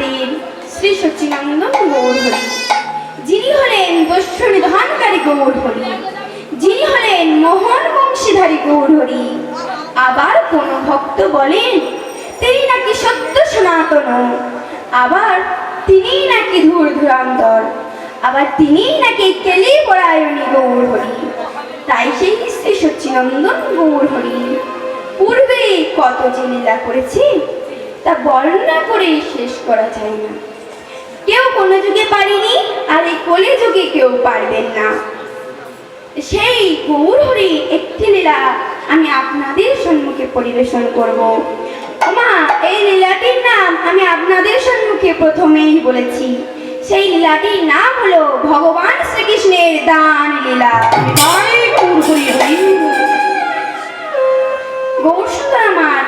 আমাদের শ্রী সচ্চিদানন্দ গৌর হরি, যিনি হলেন দস্যু নিধনকারী গৌর হরি, যিনি হলেন মোহন বংশীধারী গৌর হরি। আবার কোন ভক্ত বলেন তিনি নাকি সত্য সনাতন, আবার তিনিই নাকি ধূর ধুরান্তর, আবার তিনিই নাকি কেলি পরায়ণী গৌর হরি। তাই সেই শ্রী সচ্চিদানন্দন গৌর হরি পূর্বে কত যে লীলা করেছে তা বর্ণনা করে শেষ করা যায় না। কেউ কোনো যুগে পারেনি, আর এই কলি যুগে কেউ পারবেন না। সেই গৌর হরি একটি লীলা আমি আপনাদের সম্মুখে পরিবেশন করব। মা, এই লীলাটির নাম আমি আপনাদের সম্মুখে প্রথমেই বলেছি। সেই লীলাটির নাম হলো ভগবান শ্রীকৃষ্ণের দান লীলা। গৌর সুন্দর আমার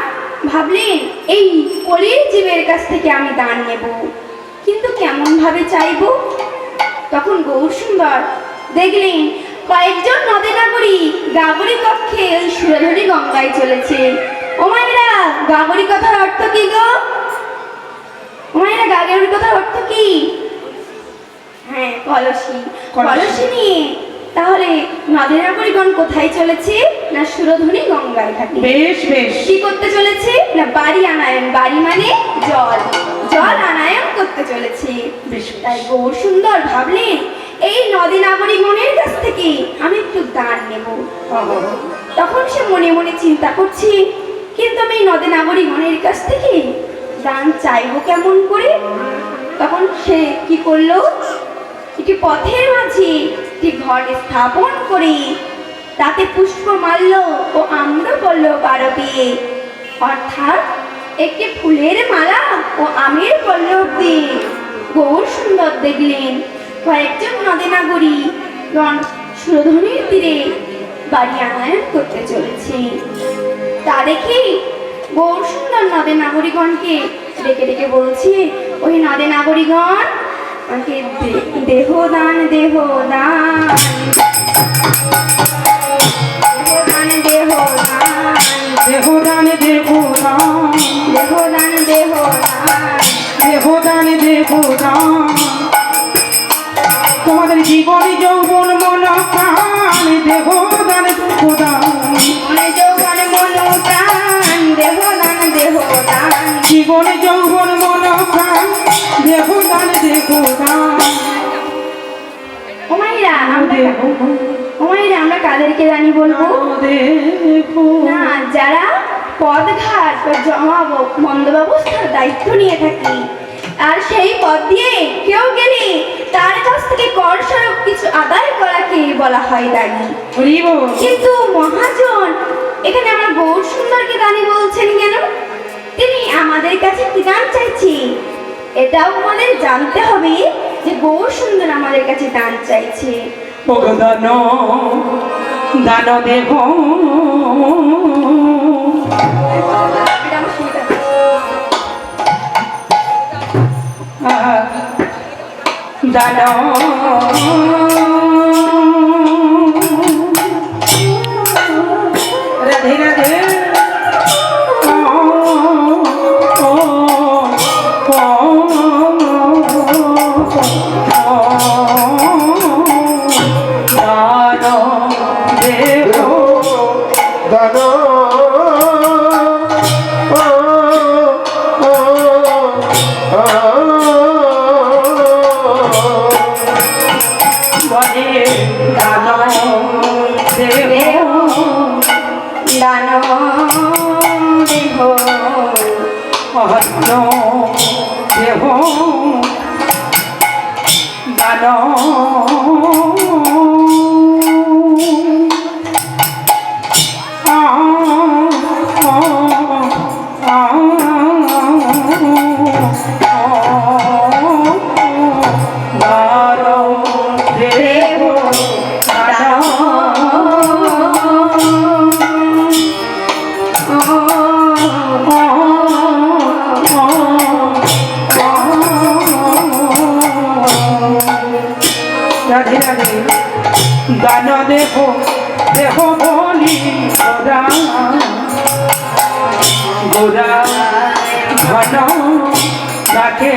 ভাবলেন এই কলির জীবের কাছ থেকে আমি দান নেব, কিন্তু কেমন ভাবে চাইব? তখন গৌর সুন্দর দেখলেন কয়েকজন নদী নাগরী গাগরী কক্ষে ওই সুরধনী গঙ্গায় চলেছে। ও মায়েরা, গাগরী কথার অর্থ কি গো? ও মায়েরা, গাগরী কথার অর্থ কি? হ্যাঁ, কলসি। কলসি নিয়ে তাহলে নদী নাগরীগণ কোথায় চলেছে? না সুরধনী গঙ্গার ঘাটে। বেশ বেশ। কি করতে চলেছে? না বাড়ি আনায়ন। বাড়ি মানে জল, জল আনায়ন করতে চলেছে। তাই গৌর সুন্দর ভাবলেন এই নদী নাগরীগণের কাছ থেকে আমি একটু দান নেব। তখন সে মনে মনে চিন্তা করছে, কিন্তু আমি নদী নাগরীগণের কাছ থেকে দান চাইবো কেমন করে? তখন সে কি করলো? একটি পথের মাঝে একটি ঘর স্থাপন করে তাতে পুষ্প মাল্য ও আম্রপল্লব আরোপে, অর্থাৎ একটি ফুলের মালা ও আমের পল্লব দিয়ে গৌর সুন্দর দেখলেন কয়েকজন নদী নাগরীগণ সুরধনীর তীরে বাড়ি আনায়ন করতে চলেছে। তা দেখে গৌর সুন্দর নদী নাগরীগণকে ডেকে ডেকে বলছে, ওই নদী নাগরীগণ আমাকে দেহ দান, দেহ দান, দেহ দান, দেহ দান, দেহ দান, দেহ দান, দেহ দান, দেহ দান, দেহ দান। তোমাদের জীবন যৌবন মন প্রাণ দেহ দান, দেহ দান, যৌবন মন প্রাণ দেহ দান, দেহ দান, জীবন যৌবন মন প্রাণ দেহ দান, দেহ দান। ও মায়েরা, আমরা কাদেরকে জানি বলবো? না, যারা পদঘাট বা জমা বন্ধ ব্যবস্থার দায়িত্ব নিয়ে থাকি, আর সেই পথ দিয়ে কেউ গেলে তার কাছ থেকে কর স্বরূপ কিছু আদায় করাকে বলা হয় দানি। কিন্তু মহাজন এখানে আমার গৌর সুন্দরকে দানি বলছেন কেন? তিনি আমাদের কাছে কি দান চাইছি এটাও আমাদের জানতে হবে যে গৌর সুন্দর আমাদের কাছে দান চাইছে। দান দান দেহ দান রাধে রাধে। দান দেহ দেহ বলি গোরা গোরা ধন রাখে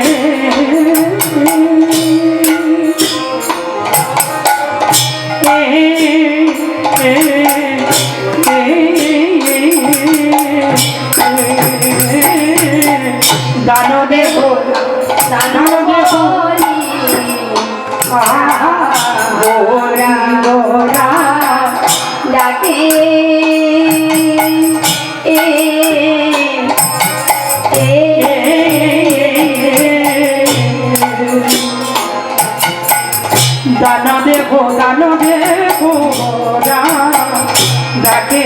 ডাকে দান দেব ওরা ডাকে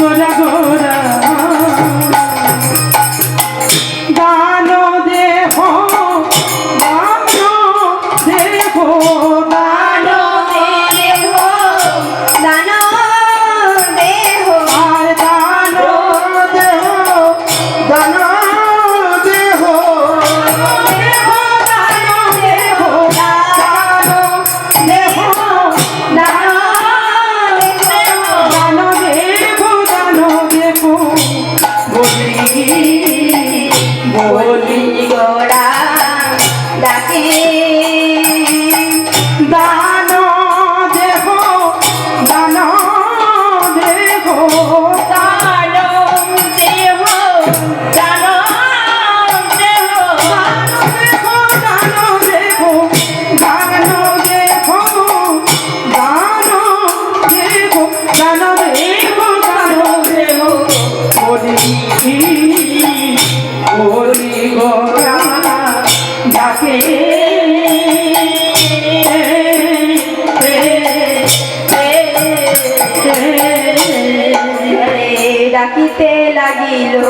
গোরা গোরা দান দেহ বলি গোরা ডাকে দান দেহ দান দেহ দান দেহ দান দেহ দান দেহ দান দেহ দান দেহ দান দেহ বলি গোরা ডাকে ডাকিতে লাগিল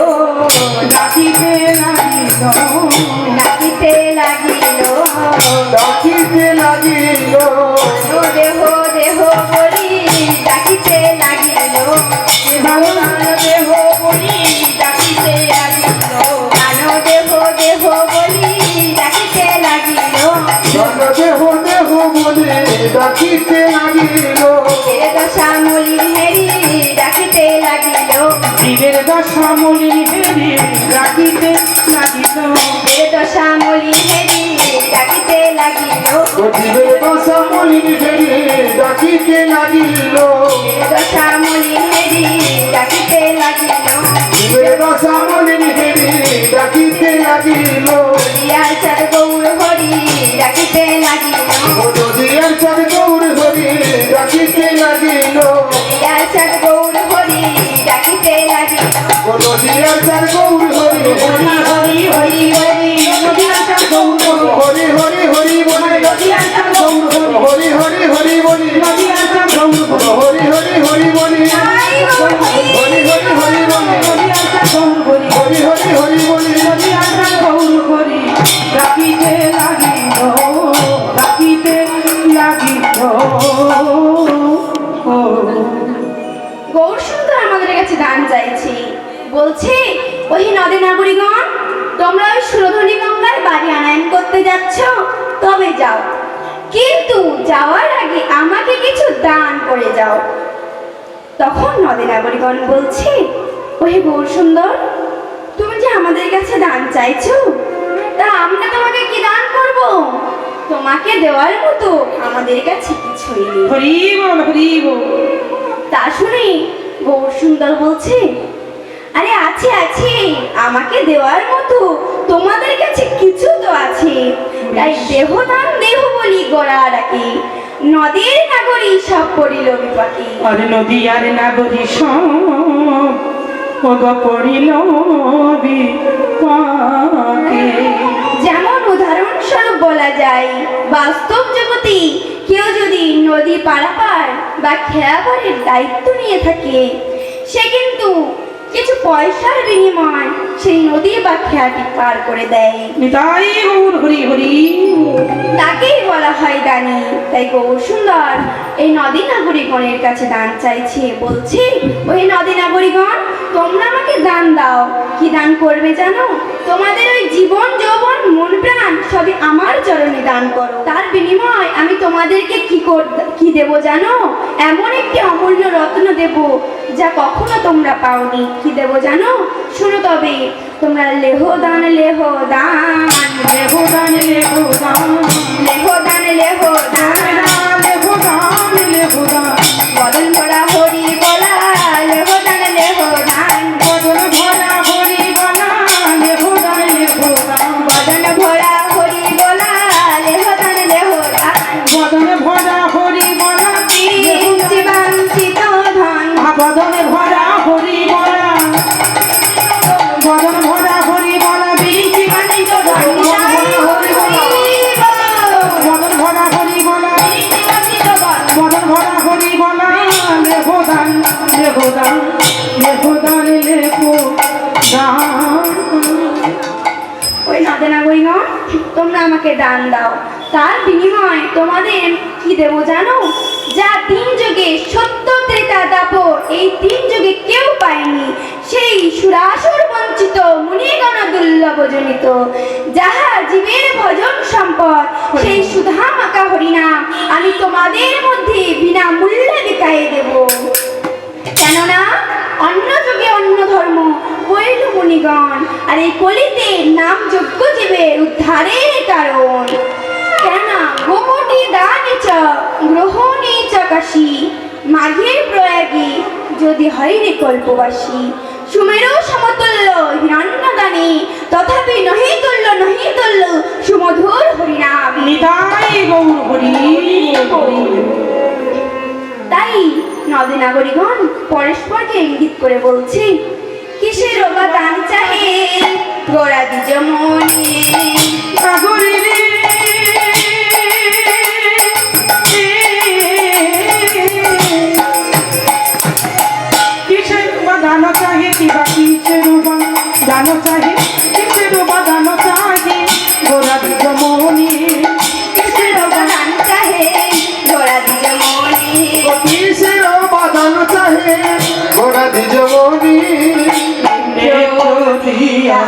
ডাকিতে লাগিল ডাকিতে লাগিল ডাকিতে লাগিল দেহ দেহ বলি ডাকিতে লাগিল দেহ বলি ডাকিতে লাগিল দেহ দেহ বলি ডাকিতে লাগিল দেহ দেহ বলে ডাকিতে লাগিল দশামলি হেরি ডাকিতে লাগিল জীবের দশামলি হেরি ডাকিতে লাগিল দশামলি হেরি ডাকিতে লাগিল জীবের দশামলি হেরি ডাকিতে লাগিল দশামলি হেরি ডাকিতে লাগিল জীবের দশামলি হেরি ডাকিতে লাগিল দিয়ার চার গৌর হরি ডাকিতে লাগিল নদিয়ার চার গৌর হরি ডাকিতে লাগিল দিয়ার চার গৌর হরি ডাকিতে লাগিল নদিয়ার চার গৌর হরি হরি হরি হরি নদিয়ার চার গৌর হরি হরি হরি বলে নদিয়ার চার গৌর হরি হরি হরি বলি নদিয়ার চার গৌর হরি হরি হরি বলি হরি হরি হরি বলি নদিয়ার চার গৌর হরি হরি হরি বলি নদিয়ার চার গৌর হরি ডাকিতে লাগিল ডাকিতে লাগিল গৌর সুন্দর আমাদের কাছে দান চাইছে বলছে ওই নদী নাগরিকগণ তোমরা ওই সুরধনী গঙ্গায় বাড়ি আনায়ন করতে যাচ্ছ তবে যাও কিন্তু যাওয়ার আগে আমাকে কিছু দান করে যাও তখন নদী নাগরিকগণ বলছে ওহে গৌর সুন্দর তুমি যে আমাদের কাছে দান চাইছো তা আমরা তোমাকে কি দান করব তোমাকে দেওয়ার মতো আমাদের কাছে কিছুই নেই হরি বল হরি বল তা শুনে গৌর সুন্দর বলছে আরে আছে আছে আমাকে দেওয়ার মতো তোমাদের কাছে কিছু তো আছে তাই দেহদান দেহ বলি গোড়া ডাকি নদীর নাগরী সব পড়িল বিপাকে আর নদী আর নাগরী সব পড়িল বিপাকে যেমন উদাহরণস্বরূপ বলা যায় বাস্তব জগতে কেউ যদি নদী পারাপার বা খেয়াপারের দায়িত্ব নিয়ে থাকে সে কিন্তু কিছু পয়সার বিনিময় সেই নদী বা খেয়াটি পার করে দেয়। নিতাই গৌর হরি হরি। তাকেই বলা হয় দানি। তাই গৌর সুন্দর এই নদী নাগরিকগণের কাছে দান চাইছে, বলছে ওই নদী নাগরিকগণ তোমরা আমাকে দান দাও। কি দান করবে জানো? তোমাদের ওই জীবন যৌবন মন প্রাণ সবই আমার চরণে দান করো। তার বিনিময় আমি তোমাদেরকে কি দেব জানো? এমন একটি অমূল্য রত্ন দেব যা কখনো তোমরা পাওনি। কি দেব জানো? শোনো তবে, তোমরা লেহ দান লেহ দান লেহ দান লেহ দান লেহ দান লেহ দান লেহ দান লেহ দান বদন ভরা হরি বলা লেহ দান লেহ দান বদন ভরা হরি বলা লেহ দান লেহ দান বদন ভরা হরি বলা লেহ দান লেহ দান বদন ভরা হরি বলা জীবাঞ্চিত ধন বদন ভরা হরি বলা বদন ভরা হরি বলা বিরিঞ্চি বাণিজ্য ধন বদন ভরা হরি বলা বদন ভরা হরি বলা লেহ দান লেহ দান লেহ দান লেহ দান। ওই নদে নাগরিকগণ তোমরা আমাকে দান দাও। তার বিনিময় তোমাদের কি দেব জানো? যা তিন যুগে সত্য ত্রেতা দাপর এই তিন যুগে কেউ পায়নি, সেই সুরাসুর বঞ্চিত মুনিগণ দুর্লভ জনিত যাহা জীবের ভজন সম্পদ, সেই সুধা মাকা হরিনাম আমি তোমাদের মধ্যে বিনা মূল্যে বিকায়ে দেব। কেননা অন্য যুগে অন্য ধর্ম বৈল মুনিগণ, আর এই কলিতে নাম যোগ্য জীবের উদ্ধারের কারণ। কেননা গোপটি দানে চ গ্রহণে চ কাশী মাঘের প্রয়াগে যদি হয় রে কল্পবাসী। সুমেরু সমতুল্য হিরণ্য দানে তথাপি নহি তুল্য সুমধুর হরিনাম। নিতাই গৌর হরি হরি। তাই নদী নাগরিকগণ পরস্পরকে ইঙ্গিত করে বলছে, কিসের বা দান চাহে গোড়া দিজ মনে সাগরে রে কিসের বা দান চাহে কিবা কিসের বা দান চাহে কিসের বা দান চাহে গোরা দিজ মনি কিসের বা দান চাহে গোড়া দিজ মনে কিসের বাদান চাহে গোড়া দিজ মনি দিয়া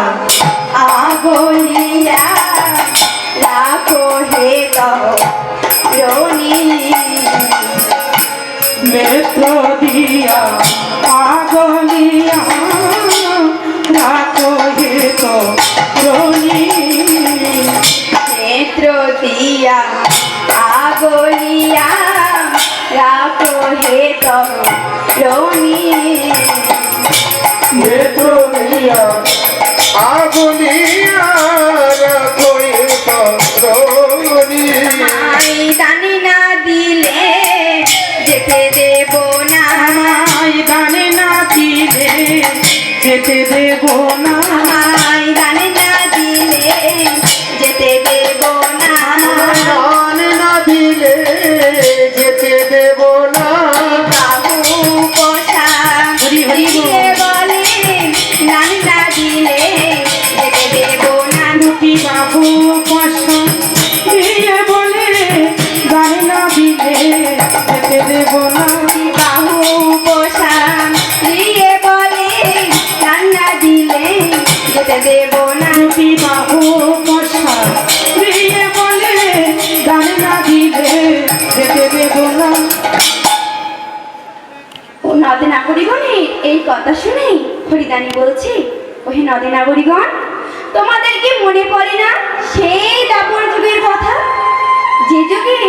আগলিয়া রাখো হে রনি নেত্র দিয়া আগলিয়া রাখো হে তো রনি নেত্র দিয়া আগলিয়া রাখো হে রনি নেত্র দিয়া আগুলিয়া রাখোই তরণী মাই দানি না দিলে যেতে দেব না আমায় গানে না দিলে যেতে দেব না মাই দানি না দিলে যেতে দেব না দান না দিলে যেতে দেব না বাবু পোষা হরি হরি বল। দিয়ে বলে দানি না দিলে যেতে দেব না দুটি বাবু পাশা দিয়ে বলে গানে না দিলে যেতে দেব না বাহু পোষা দিয়ে বলে রান্না দিলে যেতে দেব না দুটি বাবু পাশা দিয়ে বলে গানে না দিলে যেতে দেব না। ও নদী নাগরিকগণের এই কথা শুনে হরিদানি বলছে, ওহে নদী নাগরিকগণ তোমাদের কি মনে পড়ে না সেই দাপর যুগের কথা, যে যুগে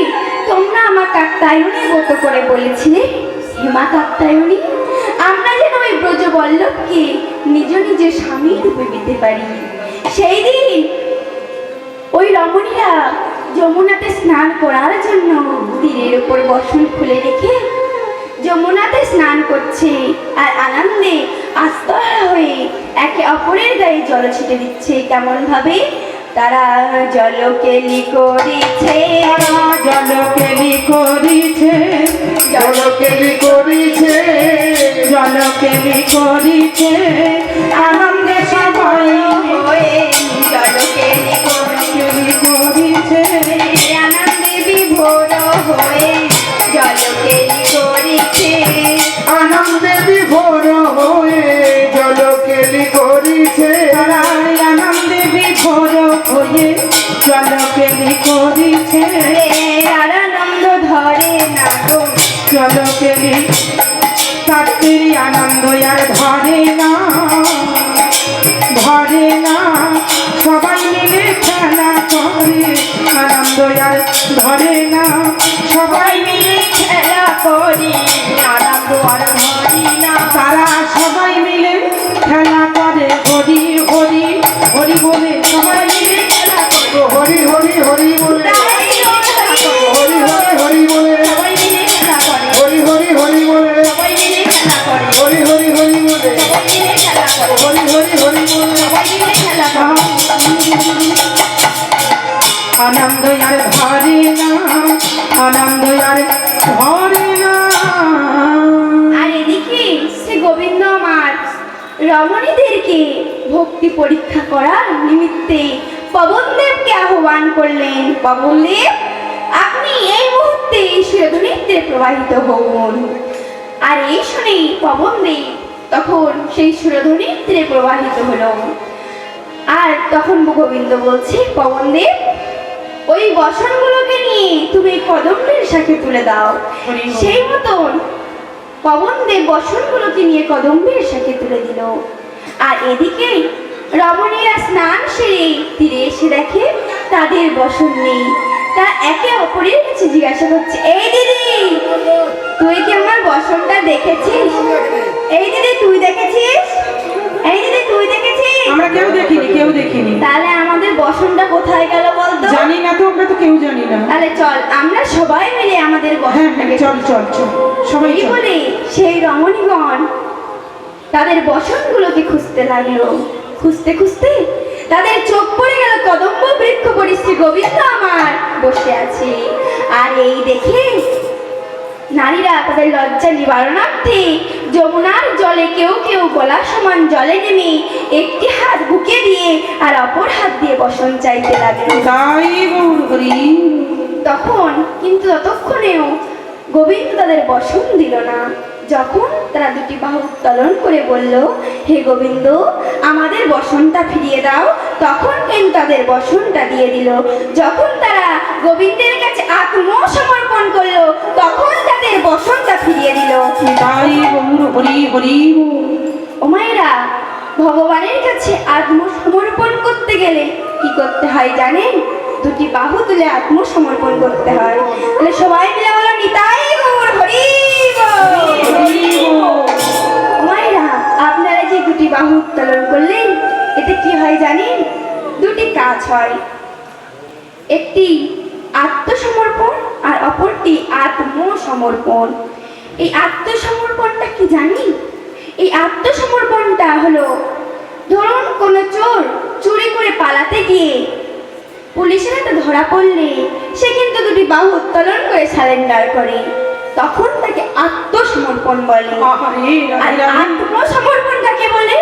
তোমরা আমার কাকতায়নের মতো করে বলেছিলে, হেমা কাকতায়নী আমরা যেন ওই ব্রজবল্লভকে নিজ নিজের স্বামী রূপে পেতে পারি। সেই দিন ওই রমণীরা যমুনাতে স্নান করার জন্য তীরের উপর বসন খুলে রেখে যমুনাতে স্নান করছে, আর আনন্দে আস্তরা হয়ে একে অপরের গায়ে জল ছিটে দিচ্ছে। কেমন ভাবে? তারা জলকেলি করিছে, জলকেলি করিছে, জলকেলি করিছে, জলকেলি করিছে, আনন্দে সবাই হয়ে জলকেলি করিছে, আনন্দে বিভোর হয়ে জলকেলি করিছে। আনন্দে বিভোর হয়ে জলকেলি করিছে, তারাই আনন্দে বিভোর হয়ে জলকেলি করিছে, আর আনন্দ ধরে না গো, জলকেলি তাদের আনন্দ আর ধরে না, ধরে না, সবাই মিলে খেলা করে আনন্দ আর ধরে না, সবাই মিলে খেলা করি আনন্দ আর ধরি না। তারা সবাই মিলে খেলা করে হরি হরি হরি বলে সবাই মিলে খেলা করে হরি হরি হরি বলে, তাই হরি হরি হরি বলে, সবাই মিলে খেলা করে, হরি হরি হরি বলে, সবাই মিলে খেলা করে, হরি হরি হরি বলে, সবাই মিলে খেলা করে, হরি হরি হরি বলে, সবাই মিলে খেলা করে। আনন্দ আর ধরে না, আনন্দ আর ধরে না। আর এদিকে শ্রী গোবিন্দ আমার রমণীদেরকে ভক্তি পরীক্ষা করার নিমিত্তে পবনদেবকে আহ্বান করলেন। পবনদেব, আপনি এই মুহূর্তে শিরোধনীতে প্রবাহিত হন। আর এই শুনেই পবনদেব তখন সেই শিরোধনীতে প্রবাহিত হলো। আর তখন গোবিন্দ বলছে, পবনদেব, ওই বসনগুলোকে নিয়ে তুমি কদম্বের শাখে তুলে দাও। সেই মতন পবনদেব বসনগুলোকে নিয়ে কদম্বের শাখে তুলে দিল। আর এদিকে রমণীরা স্নান সেরে তীরে এসে দেখে তাদের বসন নেই। তা একে অপরের কাছে জিজ্ঞাসা করছে, এই দিদি, তুই কি আমার বসনটা দেখেছিস? এই দিদি, তুই দেখেছিস? এই দিদি, তুই দেখেছিস? আমরা কেউ দেখিনি, কেউ দেখিনি। তাহলে আমাদের বসনটা কোথায় গেল বলতো? জানি না তো, আমরা তো কেউ জানি না। তাহলে চল আমরা সবাই মিলে আমাদের হ্যাঁ হ্যাঁ, বসনটাকে চল চল চল, সবাই এই চল। বলে সেই রমণীগণ তাদের বসনগুলোকে খুঁজতে লাগলো। খুঁজতে খুঁজতে তাদের চোখ পড়ে গেল কদম্ব বৃক্ষ পরি শ্রী গোবিন্দ আমার বসে আছে। আর এই দেখে নারীরা তাদের লজ্জা নিবারণার্থে যমুনার জলে কেউ কেউ গলা সমান জলে নেমে একটি হাত বুকে দিয়ে আর অপর হাত দিয়ে বসন চাইতে লাগলো। তাই গৌর হরি। তখন কিন্তু ততক্ষণেও গোবিন্দ তাদের বসন দিল না। যখন তারা দুটি বাহু উত্তোলন করে বলল, হে গোবিন্দ, আমাদের বসনটা ফিরিয়ে দাও, তখন কিন্তু তাদের বসনটা দিয়ে দিল। যখন তারা গোবিন্দের কাছে আত্মসমর্পণ করলো, তখন তাদের বসনটা ফিরিয়ে দিল। তাই গৌর হরি হরি। ও মায়েরা, ভগবানের কাছে আত্মসমর্পণ করতে গেলে কি করতে হয় জানেন? দুটি বাহু তুলে আত্মসমর্পণ করতে হয়। তাহলে সবাই মিলে বলো, নিতাই গৌর হরি বল। মায়েরা, আপনারা যে দুটি বাহু উত্তোলন করলেন, এতে কি হয় জানেন? দুটি কাজ হয়। একটি আত্মসমর্পণ আর অপরটি আত্মসমর্পণ। এই আত্মসমর্পণটা কি জানি? এই আত্মসমর্পণটা হলো, ধরুন কোনো চোর চুরি করে পালাতে গিয়ে পুলিশের হাতে ধরা পড়লে সে কিন্তু দুটি বাহু উত্তোলন করে সারেন্ডার করে, তখন তাকে আত্মসমর্পণ বলে। আহারে, আর আত্মসমর্পণ কাকে বলে?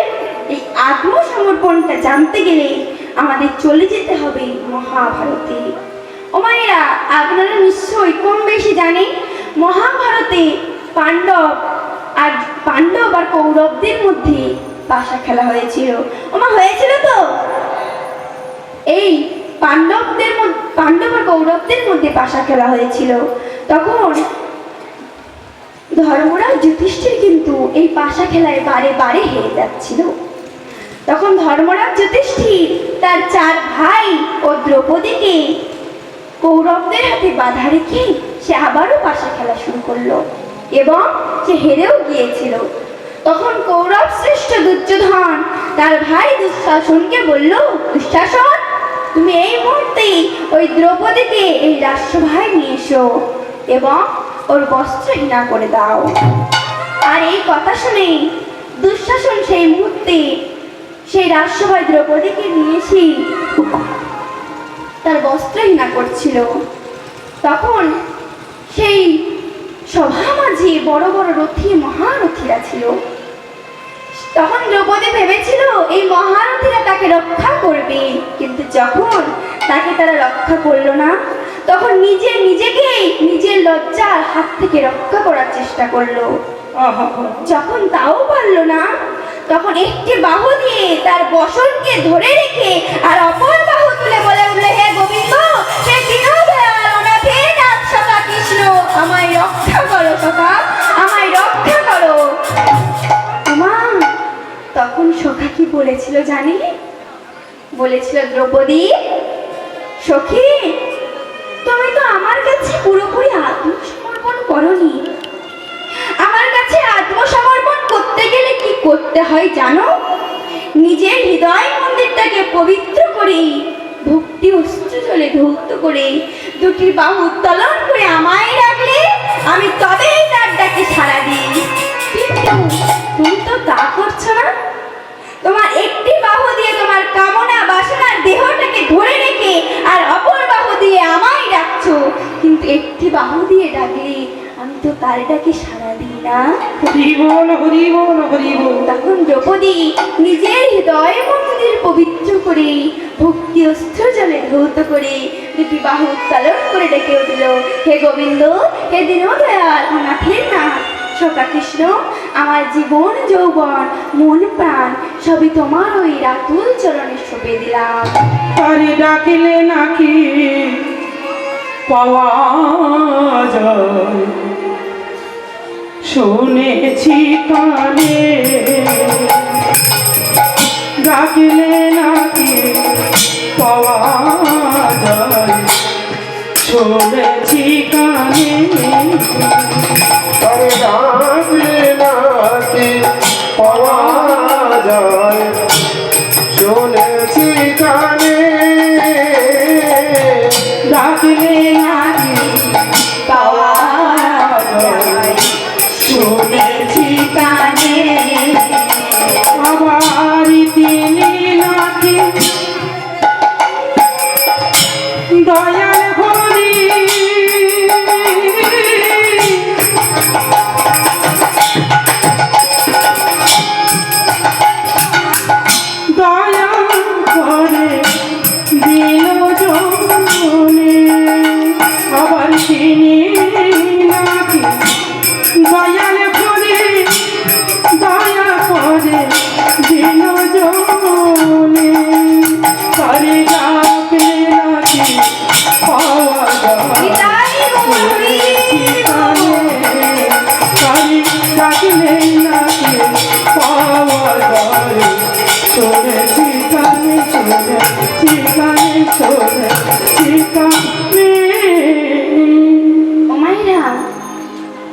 এই আত্মসমর্পণটা জানতে গেলে আমাদের চলে যেতে হবে মহাভারতে। ও মায়েরা, আপনারা নিশ্চয়ই কম বেশি জানেন, মহাভারতে পাণ্ডব আর কৌরবদের মধ্যে পাশা খেলা হয়েছিল। ওমা, হয়েছিল তো? এই পাণ্ডব আর কৌরবদের মধ্যে পাশা খেলা হয়েছিল। তখন ধর্মরাজ যুধিষ্ঠির কিন্তু এই পাশা খেলায় বারে বারে হেরে যাচ্ছিল। তখন ধর্মরাজ যুধিষ্ঠির তার 4 ভাই ও দ্রৌপদীকে কৌরবদের হাতে বাধা রেখে সে আবারও পাশা খেলা শুরু করলো এবং সে হেরেও গিয়েছিল। তখন কৌরব শ্রেষ্ঠ দুর্যোধন তার ভাই দুঃশাসনকে বলল, দুঃশাসন, তুমি এই মুহূর্তে ওই দ্রৌপদীকে এই রাষ্ট্রভায় নিয়ে এসো এবং ওর বস্ত্রহীনা করে দাও। আর এই কথা শুনে দুঃশাসন সেই মুহূর্তে সেই রাষ্ট্রভায় দ্রৌপদীকে নিয়ে এসে তার বস্ত্রহীনা করছিল। তখন সেই সভা মাঝে বড় বড় রথী মহারথীরা ছিল। তখন দ্রৌপদী ভেবেছিল এই মহারথীরা তাকে রক্ষা করবে, কিন্তু যখন তাকে তারা রক্ষা করলো না, তখন নিজেকেই নিজের লজ্জার হাত থেকে রক্ষা করার চেষ্টা করলো। যখন তাও পারলো না, তখন একটি বাহু দিয়ে তার বসনকে ধরে রেখে আর অপর বাহু তুলে বলে উঠল, হে গোবিন্দ, হে দীনদয়াল অনাথের নাথ সখা কৃষ্ণ, আমায় রক্ষা করো সখা, আমায় রক্ষা করো। মা তখন সখা কি বলেছিল জানি? বলেছিল, দ্রৌপদী সখী, তুমি তো আমার কাছে পুরোপুরি আত্মসমর্পণ করনি। আমার কাছে আত্মসমর্পণ করতে গেলে কি করতে হয় জানো? নিজের হৃদয় মন্দিরটাকে পবিত্র করে ভক্তি অস্ত্র জলে ধৌত করে দুটি বাহু উত্তোলন করে আমায় রাখলে আমি তবেই তার ডাকে সাড়া দিই। কিন্তু তুমি তো তা করছো না। তোমার একটি বাহু দিয়ে তোমার কামনা বাসনার দেহটাকে ধরে রেখে আর অপর বাহু দিয়ে আমায় ডাকছো, কিন্তু একটি বাহু দিয়ে ডাকলে আমি তো তার ডাকে সাড়া দিই না। হরি বল হরি বল হরি বল। তখন দ্রৌপদী নিজের হৃদয় মন্দির পবিত্র করে ভক্তি অস্ত্র জলে ধৌত করে দুটি বাহু উত্তোলন করে ডেকে উঠল, হে গোবিন্দ, হে দীনদয়াল অনাথের নাথ সখা কৃষ্ণ, আমার জীবন যৌবন মন প্রাণ সবই তোমার ওই রাতুল চরণে সঁপে দিলাম। তারে ডাকিলে নাকি পাওয়া যায়, শুনেছি কানে, ডাকিলে নাকি পাওয়া যায়, শুনেছি কানে। তারে ডাকলে নাকি পাওয়া যায়, শুনেছি কানে। ডাকলে নাকি পাওয়া যায়, শুনেছি কানে। আবার তিনি নাকি দয়াল হরি, দয়া করে দিল জনে। আবার তিনি নাকি দয়াল হরি, দয়া করে দিল জনে। তারে ডাকলে নাকি পাওয়া যায়, নিতাই গৌরী তারে ডাকলে নাকি পাওয়া যায়, শুনেছি কানে, শুনেছি কানে, শুনেছি কানে। ও মায়েরা,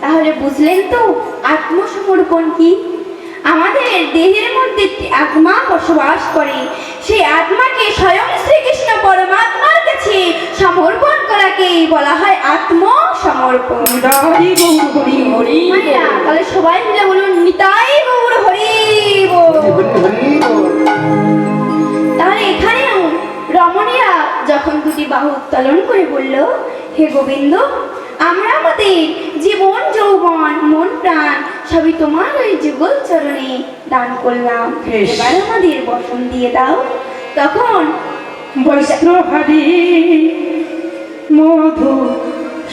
তাহলে বুঝলেন তো আত্মসমর্পণ কি? আমাদের দেহের মধ্যে একটি আত্মা বসবাস করে, সেই আত্মাকে স্বয়ং শ্রীকৃষ্ণ পরমাত্মার কাছে সমর্পণ করাকে বলা হয় আত্মসমর্পণ। হরি গৌর হরি হরি। মায়েরা, তাহলে সবাই মিলে বলুন, নিতাই গৌর হরি বল। হরি বল। তাহলে এখানেও রমণীরা যখন দুটি বাহু উত্তোলন করে বলল, হে গোবিন্দ, আমরা আমাদের জীবন যৌবন মন প্রাণ সবই তোমার ওই যুগল চরণে দান করলাম, বেশ। এবার আমাদের বসন দিয়ে দাও। তখন বস্ত্রহারি মধু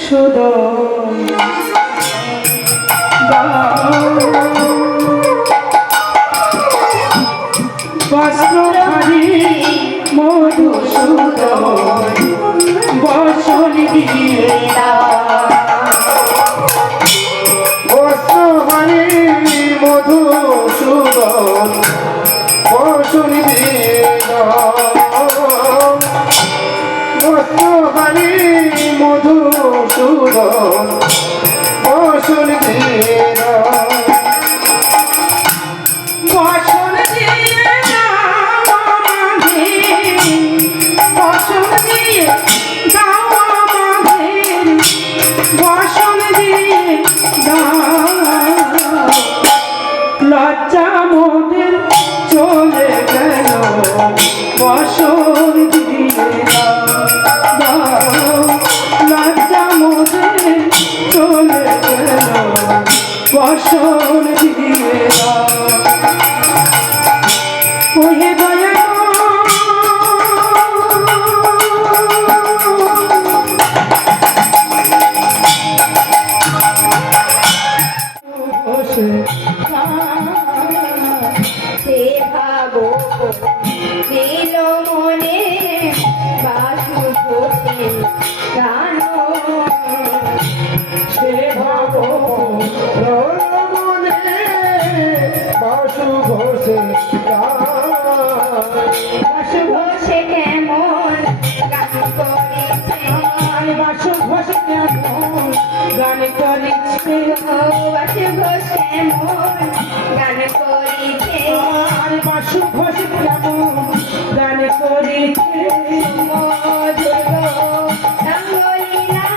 সুদ বস্ত্রহারি মধু সুদ বসন দিয়ে বস্ত্রহারি মধুসূদন বসন দিয়ে বস্ত্রহারি মধুসূদন বসন দিয়ে বসন দিয়ে বসন দিয়ে বসন দিয়ে লজ্জা মোদের চলে গেল বসন দিয়ে বসন দিয়ে ওহে দয়া সে ভাবো নীল মনে বাসু ঘোষে গান সে ভাবো মনে বাসু ঘোষে বাসু ঘোষে কেমন গান করেছে বাসু ঘোষ কেমন গান করেছে বাসু ঘোষ কেমন গান করেছে আর বাসু ঘোষ কেমন গান করেছে মধুর রঙ্গলীলা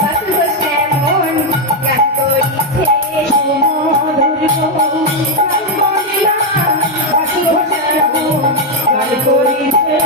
বাসু ঘোষ কেমন গান করেছে গান করেছে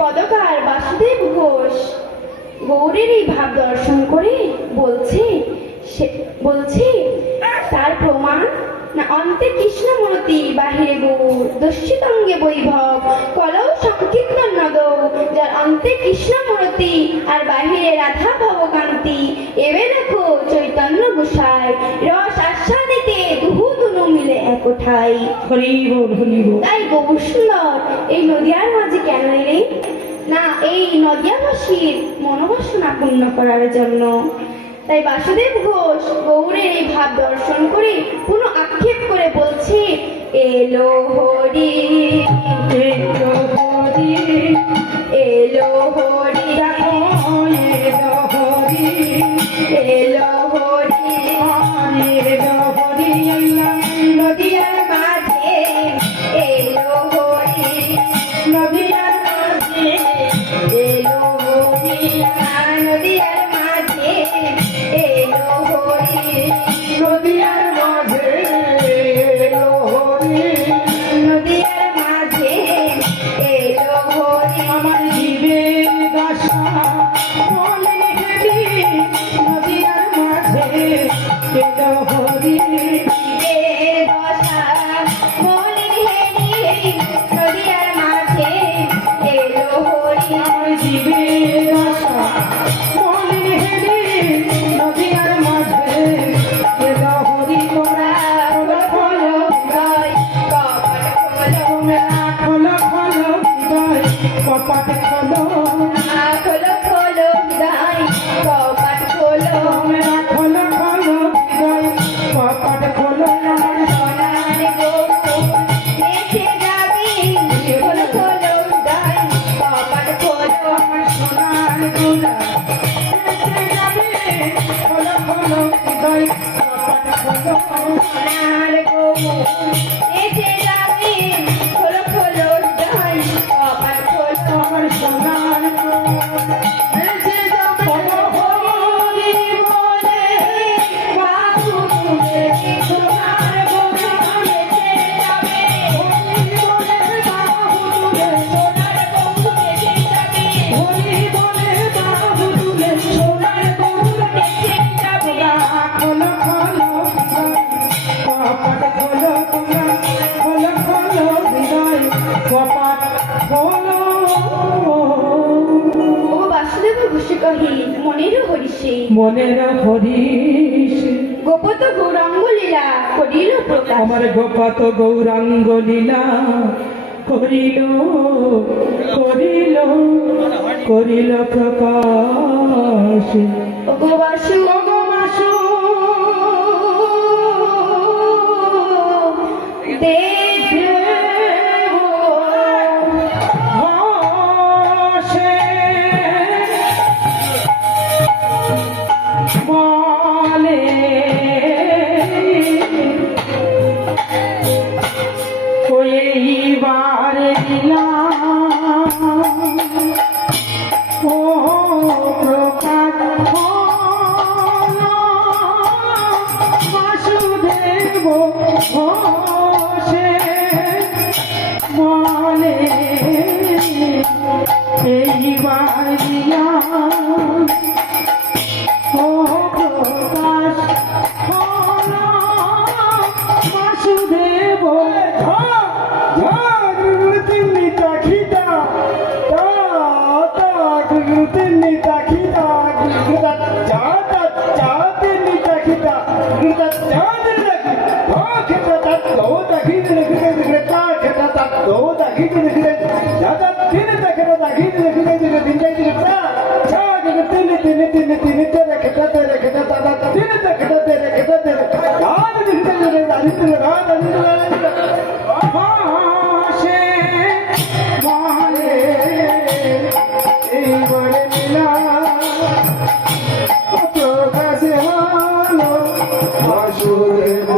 পদকার বাসুদেব ঘোষ গৌরের এই ভাব দর্শন করে বলছে তার প্রমাণ না অন্তে কৃষ্ণমূর্তি বাহিরে গৌর দস্যুতঙ্গে বৈভব কলৌ সংকীর্তন নদ যার অন্তে কৃষ্ণমূর্তি আর বাহিরে রাধা ভবকান্তি এবে দেখো চৈতন্য গোসাই রস আস্বাদিতে দুহু দুনু মিলে একঠাই হরি বল হরি বল। তাই গৌর সুন্দর এই নদিয়ার মাঝে কেন এলে না এই নদিয়াবাসীর মনোবাসনা পূর্ণ করার জন্য। তাই বাসুদেব ঘোষ গৌরের এই ভাব দর্শন করে পুনঃ আক্ষেপ করে বলছে এলো হরি এলো হরি এলো হরি এলো হরি এলো হরি এলো হরি নদিয়ার মাঝে এলো হরি নদিয়ার মাঝে এলো হরি নদিয়ার মাঝে এলো হরি নদিয়ার মাঝে এলো হরি নদিয়ার মাঝে এলো হরি আমার জীবের দশা বলে হেরি নদিয়ার মাঝে এলো হরি জীবের দশা মনের হেরি নদিয়ার মাঝে এলো হরি আমার জীবের দশা বলে হেরি নদিয়ার মাঝে এলো হরি তোরা কহে মনেরও হরিষে মনের হরিষ গোপত গৌরাঙ্গ লীলা করিল প্রকাশ আমার গোপাত গৌরাঙ্গ লীলা করিল করিল করিল প্রকাশ গোবাসু দেব ভাসে বলে এইবার দিলাম ও প্রকাশ বাসুদেব ঘোষে বলে এইবার দিলাম ও প্রকাশ বাসুদেব ভাসে বলে এইবারে লীলা প্রকাশে হলো বাসুদেব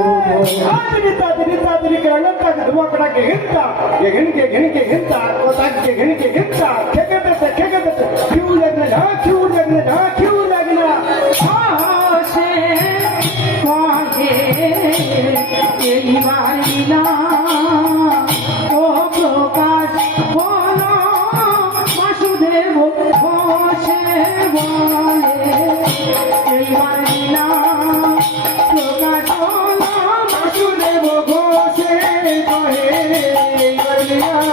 আসে কহে এইবার লীলা ও প্রকাশ হলো বাসুদেব ঘোষে বলে এইবার লীলা প্রকাশ হলো বাসুদেব ঘোষে কহে এইবার লীলা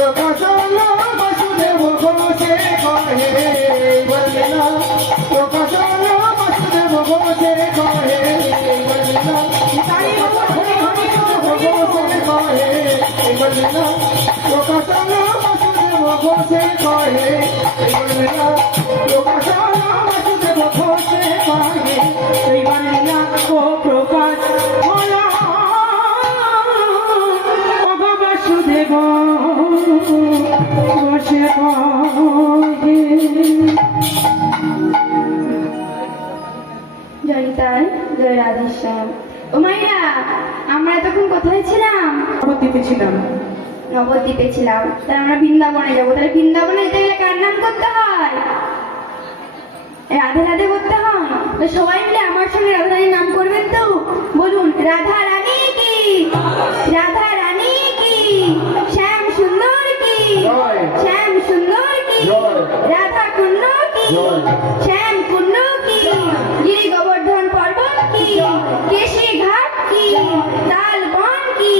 প্রকাশ হলো বাসুদেব ঘোষে কহে এইবার লীলা প্রকাশ হলো বাসুদেব ঘোষে কহে এইবার লীলা জয়িতার জয় রাধেশ্যাম ও মাইরা আমরা তখন কোথায় ছিলাম নবদ্বীপে ছিলাম নবদ্বীপে ছিলাম তাহলে আমরা বৃন্দাবনে যাবো তাহলে বৃন্দাবনে যেতে গেলে কার নাম করতে হয় রাধে রাধে করতে হয় তো সবাই মিলে আমার সঙ্গে রাধা রানীর নাম করবেন তো বলুন রাধা রানী কি রাধা রানী কি শ্যাম সুন্দর কি জয়। শ্যাম সুন্দর কি জয়। রাধা কুণ্ড কি জয়। শ্যাম কুণ্ড কি গিরি গোবর্ধন পর্বত কি কেশী ঘাট কি তাল বন কি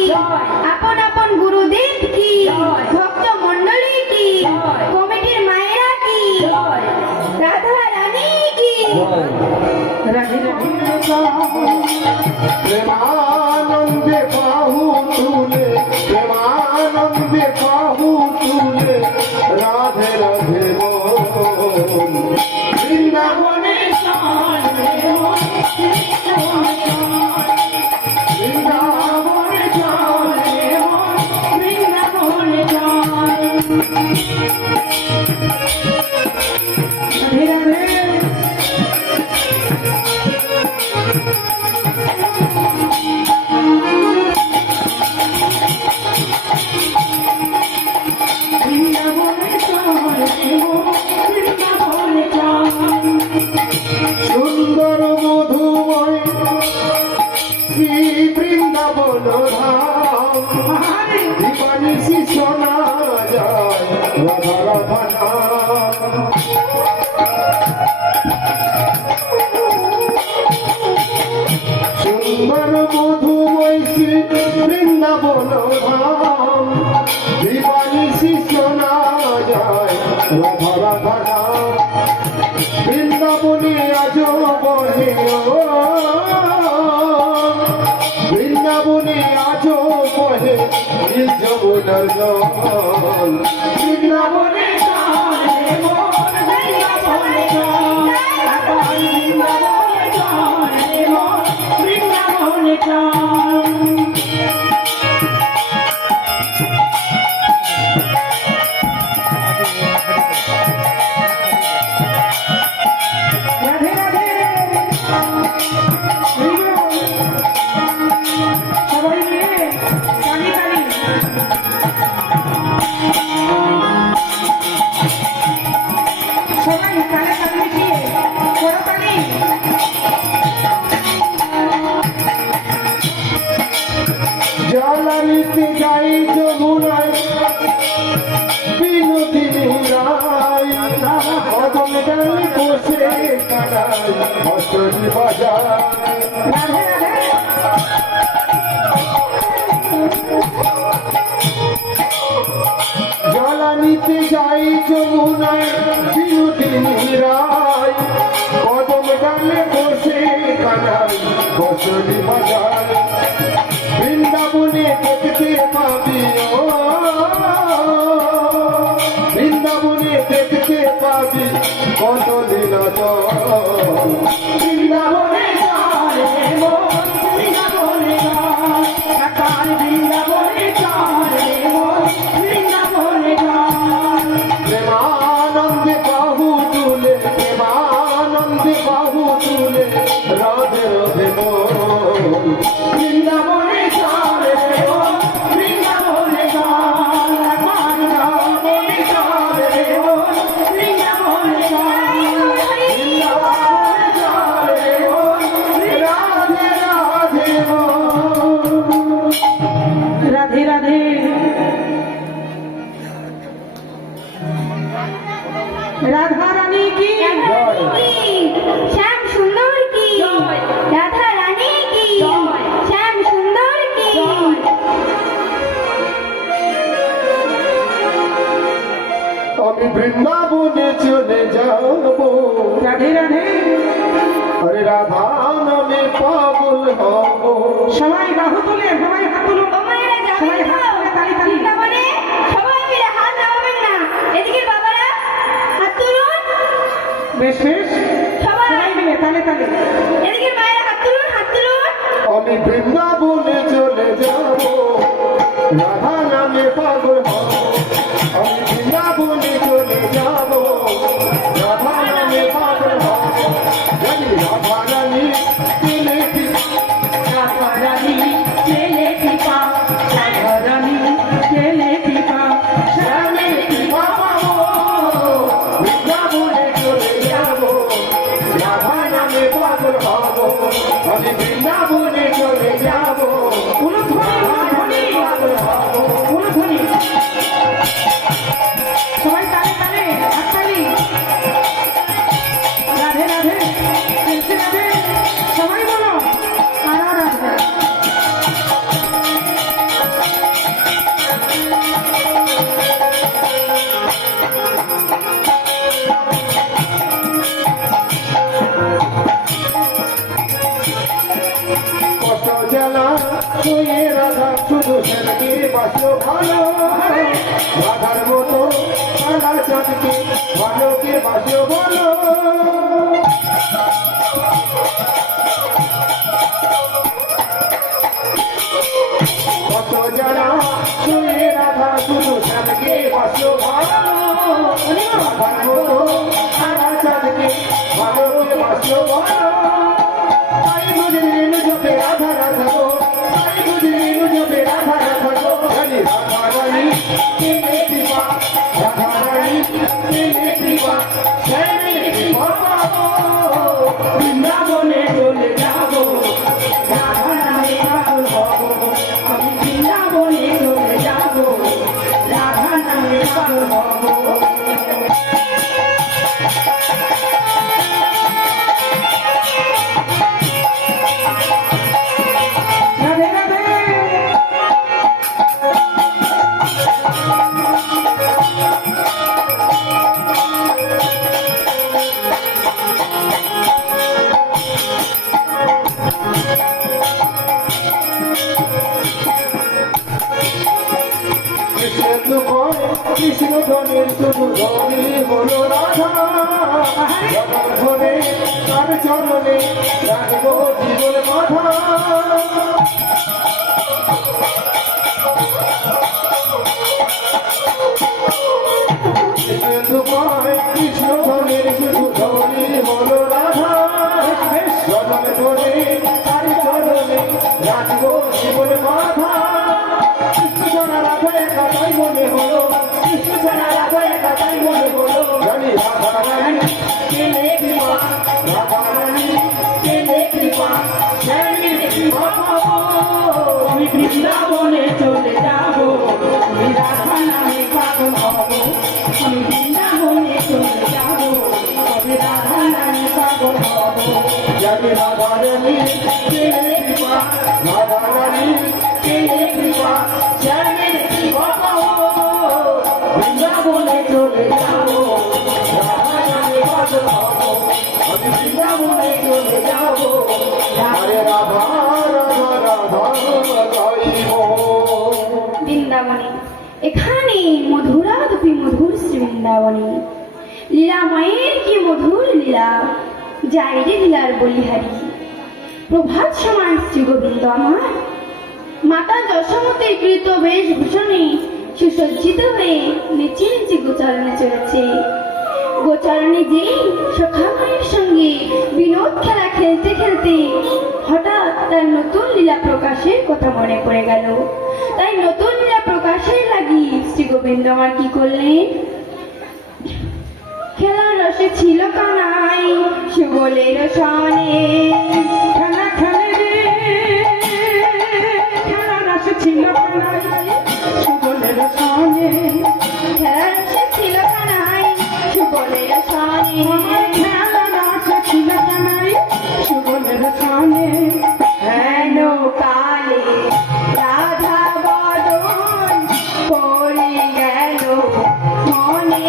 আপন আপন গুরুদেব কি ভক্ত মণ্ডলী কি কমিটির মায়েরা কি রাধা রানী কি রাধে রাধে প্রেমানন্দে বাহু তুলে প্রেমানন্দে বাহু তুলে রাধে রাধে বল বৃন্দাবনে বৃন্দাবনে রাধে রাধে সুন্দর মধুময় শ্রী বৃন্দাবন ধাম দীপানিশি শোনা যায় রাধা রাধা নাম। সুন্দর মধুময় শ্রী বৃন্দাবন ধাম দীপানিশি শোনা যায় রাধা রাধা নাম। বৃন্দাবনে আজ বহে বৃন্দাবনে আজ বহে নীল যমুনার জল বৃন্দাবনে রাধে রাধে সবাই মিলে কালি কালি সবাই কালে কালি মিশিয়ে বড় কালি জ্বালানিতে যাই যমুনায় বিনোদিনী রায় কদম ডালে বসে কাটায় হসনি বাজার রাধে রাধে জ্বালানিতে যাই যমুনায় বিনোদিনী রায় কদম ডালে বসে কাটায় হসনি বাজার বৃন্দাবনে দেখতে পাবি ও বৃন্দাবনে দেখতে পাবি কত দিন বৃন্দাবনে প্রেমানন্দে বাহু তুলে প্রেমানন্দে বাহু তুলে রাধে রাধে বল বৃন্দাবনে চলে বৃন্দাবনে রাধে রাধে রাধা রানী কি শ্যাম সুন্দর কি রাধা রানী কি শ্যাম সুন্দর কি আমি বৃন্দাবনে চলে যাব রাধে রাধে আরে রাধা নামে পাগল হব সবাই বাহু তুলে সবাই হাত তুলুন ও মায়েরা যাবেন সবাই হাত তুলে তালি তালি বৃন্দাবনে সবাই মিলে হাত নামাবেন না এদিকে বাবারা হাত তুলুন বেশ বেশ সবাই সবাই মিলে তালে তালে এদিকে মায়েরা হাত তুলুন হাত তুলুন আমি বৃন্দাবনে চলে যাব রাধা নামে পাগল হব আমি বৃন্দাবনে চলে যাব রাধা নামে পাগল হব জানি রাধা রানী পেলে কি রাধা রানী চেলে পিপা রাধা রানী চেলে পিপা শ্যামে কি বাবা বৃন্দাবনে চলে যাব রাধা নামে পাগল হব আমি বৃন্দাবনে চলে যাব উলুধ্বনি উলুধ্বনি সবাই তালে তালে হাত তালি রাধে রাধে কৃষ্ণ রাধে সবাই বলো আরা রাধে কষ্ট জ্বালা শুয়ে রাধা শুধু শ্যামকে বাসলো ভালো রাধার মতো কালা চাঁদকে ভালোকে বাসলো বলো কষ্ট জ্বালা শুয়ে রাধা শুধু শ্যামকে বাসলো ভালো রাধার মতো কালা চাঁদকে ভালোকে বাসলো বলো তাই বুঝলেন জপে রাধা রাধা গো তাই বুঝলেন জপে রাধা রাধা গো জানি রাধা রানী কেনে কৃপা রাধা রানী কেনে কৃপা ধনের শুধু ধনী হলো রাধা জগৎ ধরে তার চরণে রাখবো জীবন মাথা কৃষ্ণ ধনের শুধু ধনী হলো রাধা জগৎ ধরে তার চরণে রাখবো জীবন মাথা কৃষ্ণ ছাড়া রাধা একা তাই মনে হলো কৃষ্ণ ছাড়া রাধা একা তাই মনে হলো জানি রাধা রানী কেলে কৃপা রাধা রানী কেলে কৃপা জানি কৃপা আমি বৃন্দাবনে চলে যাব আমি রাধা নামে পাগল হব আমি বৃন্দাবনে চলে যাব আমি রাধা নামে পাগল হব জানি রাধা রানী কেলে কৃপা রাধা রানী কেলে কৃপা জানি কৃপা বৃন্দাবনে চলে যাব রাধা নামে পাগল হব আমি বৃন্দাবনে চলে যাব আরে রাধা রাধা রাধা গাইব বৃন্দাবনে এখানে মধুরাদপি মধুর শ্রী বৃন্দাবনে লীলাময়ের কি মধুর লীলা যাই রে লীলার বলিহারি প্রভাত সমান শ্রী গোবিন্দ আমার মাতা যশোমতীর কৃত বেশভূষণে সুসজ্জিত হয়ে নিচে নিচে গোচারণে চলেছে গোচারণে যেই সখাগণের সঙ্গে বিনোদ খেলা খেলতে খেলতে হঠাৎ তার নতুন লীলা প্রকাশের কথা মনে পড়ে গেল তাই নতুন লীলা প্রকাশের লাগি শ্রী গোবিন্দ আমার কি করলেন খেলার রসে ছিল কানাই সুবলের সনে খেলা খেলে রে খেলা রাস ছিল কানাই সুবলের সনে খেলার রসে ছিল কানাই সুবলের সনে খেলা রাস ছিল কানাই সুবলের সনে হেন কালে রাধা বদন পড়ে গেল মনে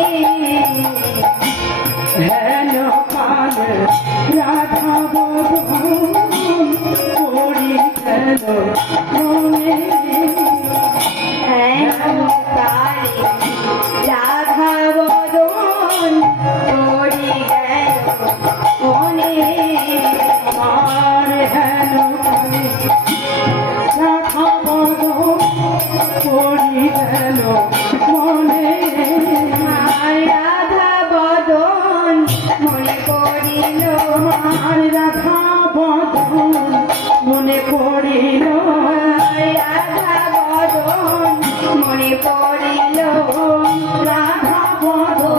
হেন কালে রাধা বধূ পড়ি গেল মনে হেন কালে রাধা বদন পড়ে গেল মনে আর হেন কালে রাধা বধূ পড়ি গেল মনে আর রাধা বদন মনে পড়িল আর রাধা বধূ মনে পড়িল রাধা বদন মনে পড়িল রাধা বধূ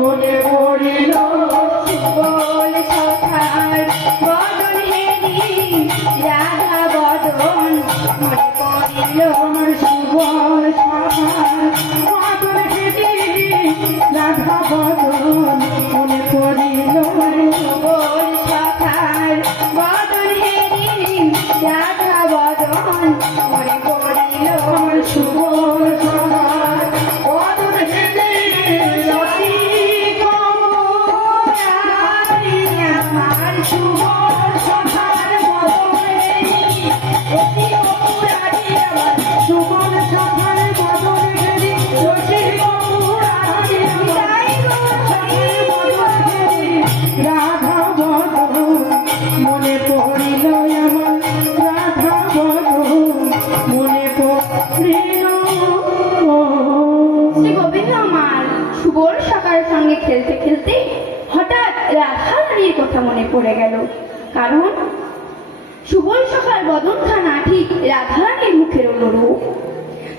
মনে পড়িল বল সখার বদন হেরি রাধা বদন মনে পড়িল আমার সুবল সভার বদন হেরি রাধা বদন মনে পড়িল বল সখার বদন হেরি রাধা বদন মনে পড়িল আমার সুবল সভার বদন হেরি রতি আমার সুবল সখার বদন হেরি অতি অপুরারি আমার সুবল সভার বদন হেরি রতি অপুরারি আমার বদন হেরি রাধা বদন মনে পড়িল আমার রাধা বদন মনে পড়িল শ্রী গোবিন্দ আমার সুবল সকালের সঙ্গে খেলতে খেলতে হঠাৎ রাধা রানীর কথা মনে পড়ে গেল কারণ সুবল সকাল বদনখানা ঠিক রাধা রানীর মুখের অনুরূপ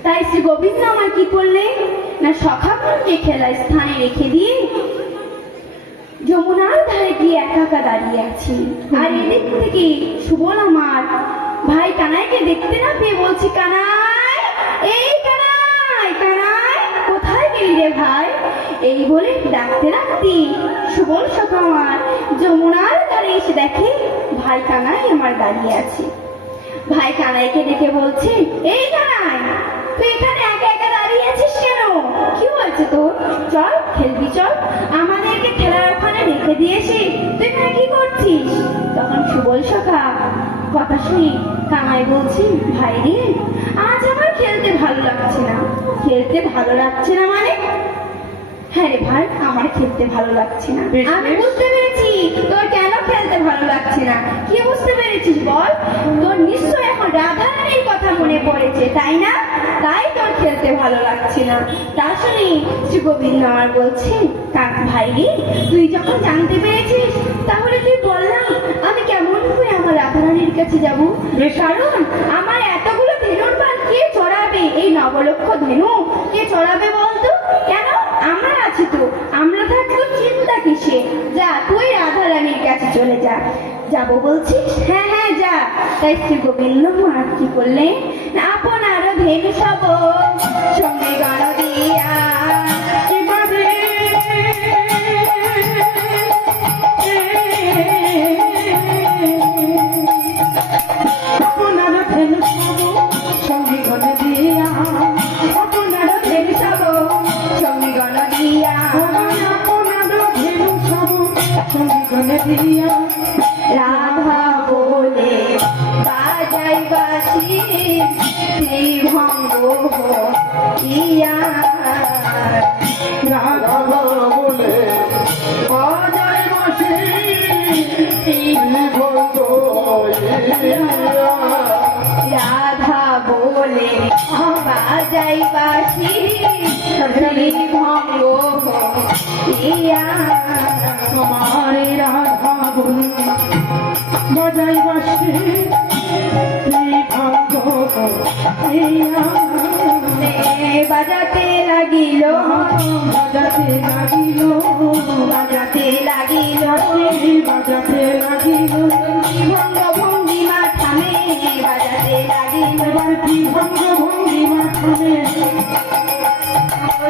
তাই শ্রী গোবিন্দ আমার কি করলেন না সখাগণকে খেলার স্থানে রেখে দিয়ে যমুনার ধারে গিয়ে একা একা দাঁড়িয়ে আছি আর এদিক থেকে সুবল আমার ভাই কানাইকে দেখতে না পেয়ে বলছি কানাই এই কানাই কানাই কোথায় গেলি রে ভাই এই বলে ডাকতে ডাকতে সুবল সখা আমার যমুনার ধারে এসে দেখে ভাই কানাই আমার দাঁড়িয়ে আছে ভাই কানাইকে ডেকে বলছে এই কানাই তুই এখানে একা একা দাঁড়িয়ে আছিস কেন কি হয়েছে তোর চল খেলবি চল আমাদেরকে খেলার ওখানে রেখে দিয়েছি তুই এখানে কি করছিস তখন সুবল সখা কথা শুনি কানাই বলছি ভাই রে আজ আমার খেলতে ভালো লাগছে না খেলতে ভালো লাগছে না মানে হ্যাঁ রে ভাই, আমার খেলতে ভালো লাগছে না। বেশ, আমি বেশ। বুঝতে পেরেছি তোর কেন খেলতে ভালো লাগছে না। কি বুঝতে পেরেছিস বল? তোর নিশ্চয় এখন রাধা রানীর কথা মনে পড়েছে, তাই না? তাই তোর খেলতে ভালো লাগছে না। তা শুনি শ্রী গোবিন্দ আমার বলছেন, কাক ভাই রে, তুই যখন জানতে পেরেছিস তাহলে তুই বললাম আমি কেমন করে আমার রাধা রানীর কাছে যাবো। বেশ। কারণ আমার এতগুলো ধেনুর পাল কে চড়াবে? এই নবলক্ষ ধেনু কে চড়াবে বলতো? কেন? আমরা আছি তো, আমরা থাকবো, চিন্তা কিসে? যা তুই রাধা রানীর কাছে চলে যা। যাবো বলছিস? হ্যাঁ হ্যাঁ যা। তাই শ্রী গোবিন্দ মহারাজ কি করলেন? না আপনার ধেনু সব সঙ্গে গণ দিয়া এবারে আপনার ধেনু সব সঙ্গে গণ দিয়া, আপনার ধেনু সব সঙ্গে গণ দিয়া আপনার ধেনু সব সঙ্গে গণ দিয়া, রাধা বলে বাজাই বাসি ত্রিভঙ্গ ইয়া রাধা বলে বাজায় বসে শ্রীভঙ্গ রাধা বলে বাজাই বাসি ত্রিভঙ্গ ইয়া আমার রাধা বলে বাজাই বসে ত্রিভঙ্গ ইয়া, বাজাতে লাগিল বাজাতে লাগিল, বাজাতে লাগিল বাজাতে লাগিল, ত্রিভঙ্গ ভঙ্গিমা থামে বাজাতে লাগিল এবার ত্রিভঙ্গ ভঙ্গিমা থামে,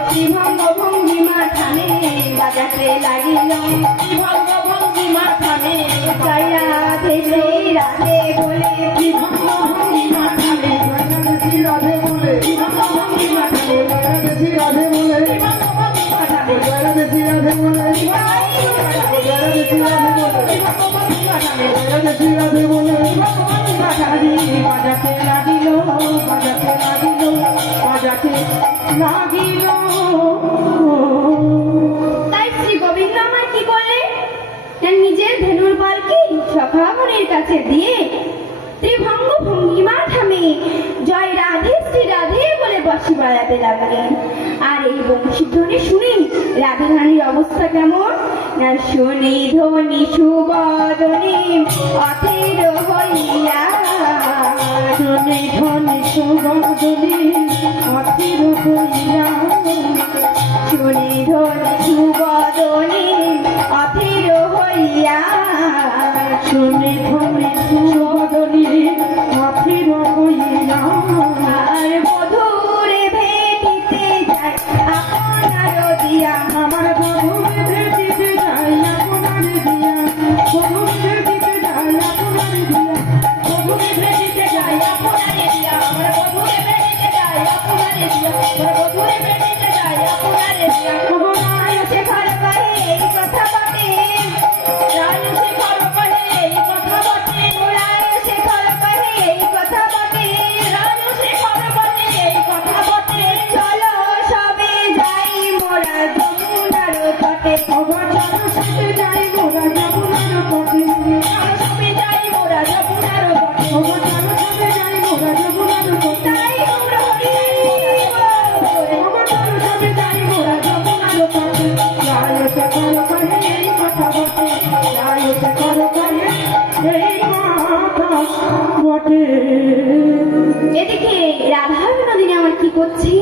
ত্রিভঙ্গ ভঙ্গিমা থামে বাজাতে লাগিল ত্রিভঙ্গ ভঙ্গিমা থামে, জয় রাধে শ্রী রাধে বলে ত্রিভঙ্গ ভঙ্গিমা থামে, শ্রী রাধে বলে ত্রিভঙ্গ ভঙ্গিমা থামে, শ্রী রাধে বলে ত্রিভঙ্গ ভঙ্গিমা থামে, শ্রী রাধে বলে শ্রী রাধে বলে শ্রী রাধে বলে বাজাতে লাগিল, বাজাতে লাগিল, বাজাতে লাগিল। তাই শ্রী গোবিন্দ আমার কি করলে? না নিজের ধেনুর পালকি সখামণির কাছে দিয়ে ত্রিভঙ্গ ভঙ্গিমা থামে জয় রাধে শ্রী রাধে বলে বসি বাজাতে লাগলেন। আর এই বংশীধ্বনি শুনি রাধা রানীর অবস্থা কেমন? না শুনি ধ্বনি সুবদনে অথের হইয়া শুনি ধ্বনি সুগন্ধি অথির হইয়া, শুনি ধ্বনি সুবদনে অথের হইয়া শুনি ধ্বনি সুগন্ধি অথির হইয়া, আর মধুরে ভেটিতে যায় আপনার দিয়া আমার বধূরে ভেটিতে যাই আপনার দিয়া, বধূরে ভেটিতে যাই আপনার দিয়া, বধূরে ভেটিতে যাই আপনার দিয়া, আমার বধূরে ভেটিতে যাই আপনার দিয়া, আমার বধূরে ভেটিতে যাই আপনার দিয়া, সে ঘর বাহে এই কথা বটে রায় সে ঘর বলে এই কথা বটে, রায় সে ঘর বাহে এই কথা বটে রায় সে ঘর বলে এই কথা বটে, চলো সবে যাই মোরা যমুনার তটে অবচল সাথে যাই মোরা যমুনার তটে, সবে যাই মোরা যমুনার তটে, অবচল সাথে যাই মোরা যমুনার তটে, তাই তোমরা হরি অবচল সাথে যাই মোরা যমুনার তটে, রায় সে ঘর বলে এই কথা বটে, রায় সে ঘর বলে এই কথা বটে। এদিকে রাধা বিনোদিনী আমার কি করছে?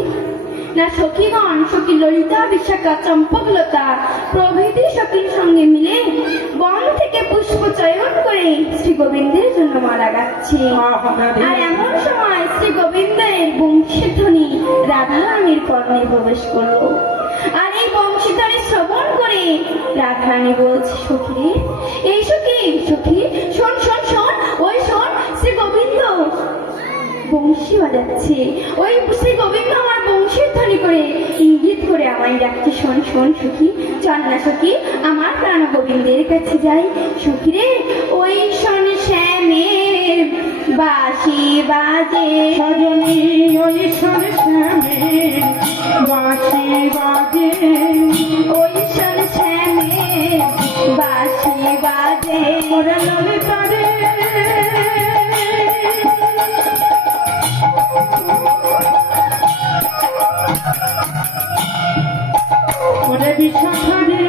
না সখীগণ, সখী ললিতা, বিশাখা, চম্পকলতা প্রভৃতি সখীর সঙ্গে মিলে বন থেকে পুষ্প চয়ন করে শ্রী গোবিন্দের জন্য মালা গাচ্ছে। আর এমন সময় শ্রী গোবিন্দের বংশীধ্বনি রাধা রানীর কর্ণে প্রবেশ করলো। আর এই বংশীধ্বনি শ্রবণ করে রাধা রানী বলছে, সখী রে, এই সখী, সখী শোন শোন শোন, ওই শোন শ্রী গোবিন্দ বংশী বাজাচ্ছে। ওই শ্রী গোবিন্দ আমার বংশীর ধ্বনি করে ইঙ্গিত করে আমায় ডাকছে, শোন শোন সখী, চল না সখী আমার প্রাণ গোবিন্দের কাছে যাই। সখী রে, ওই শোন শ্যামের বাঁশি বাজে সজনী ওই সরে শ্যামে বাঁশি বাজে ওই শোন শ্যামে বাঁশি বাজে ওরে ললিতা রে ওরে বিশাখা রে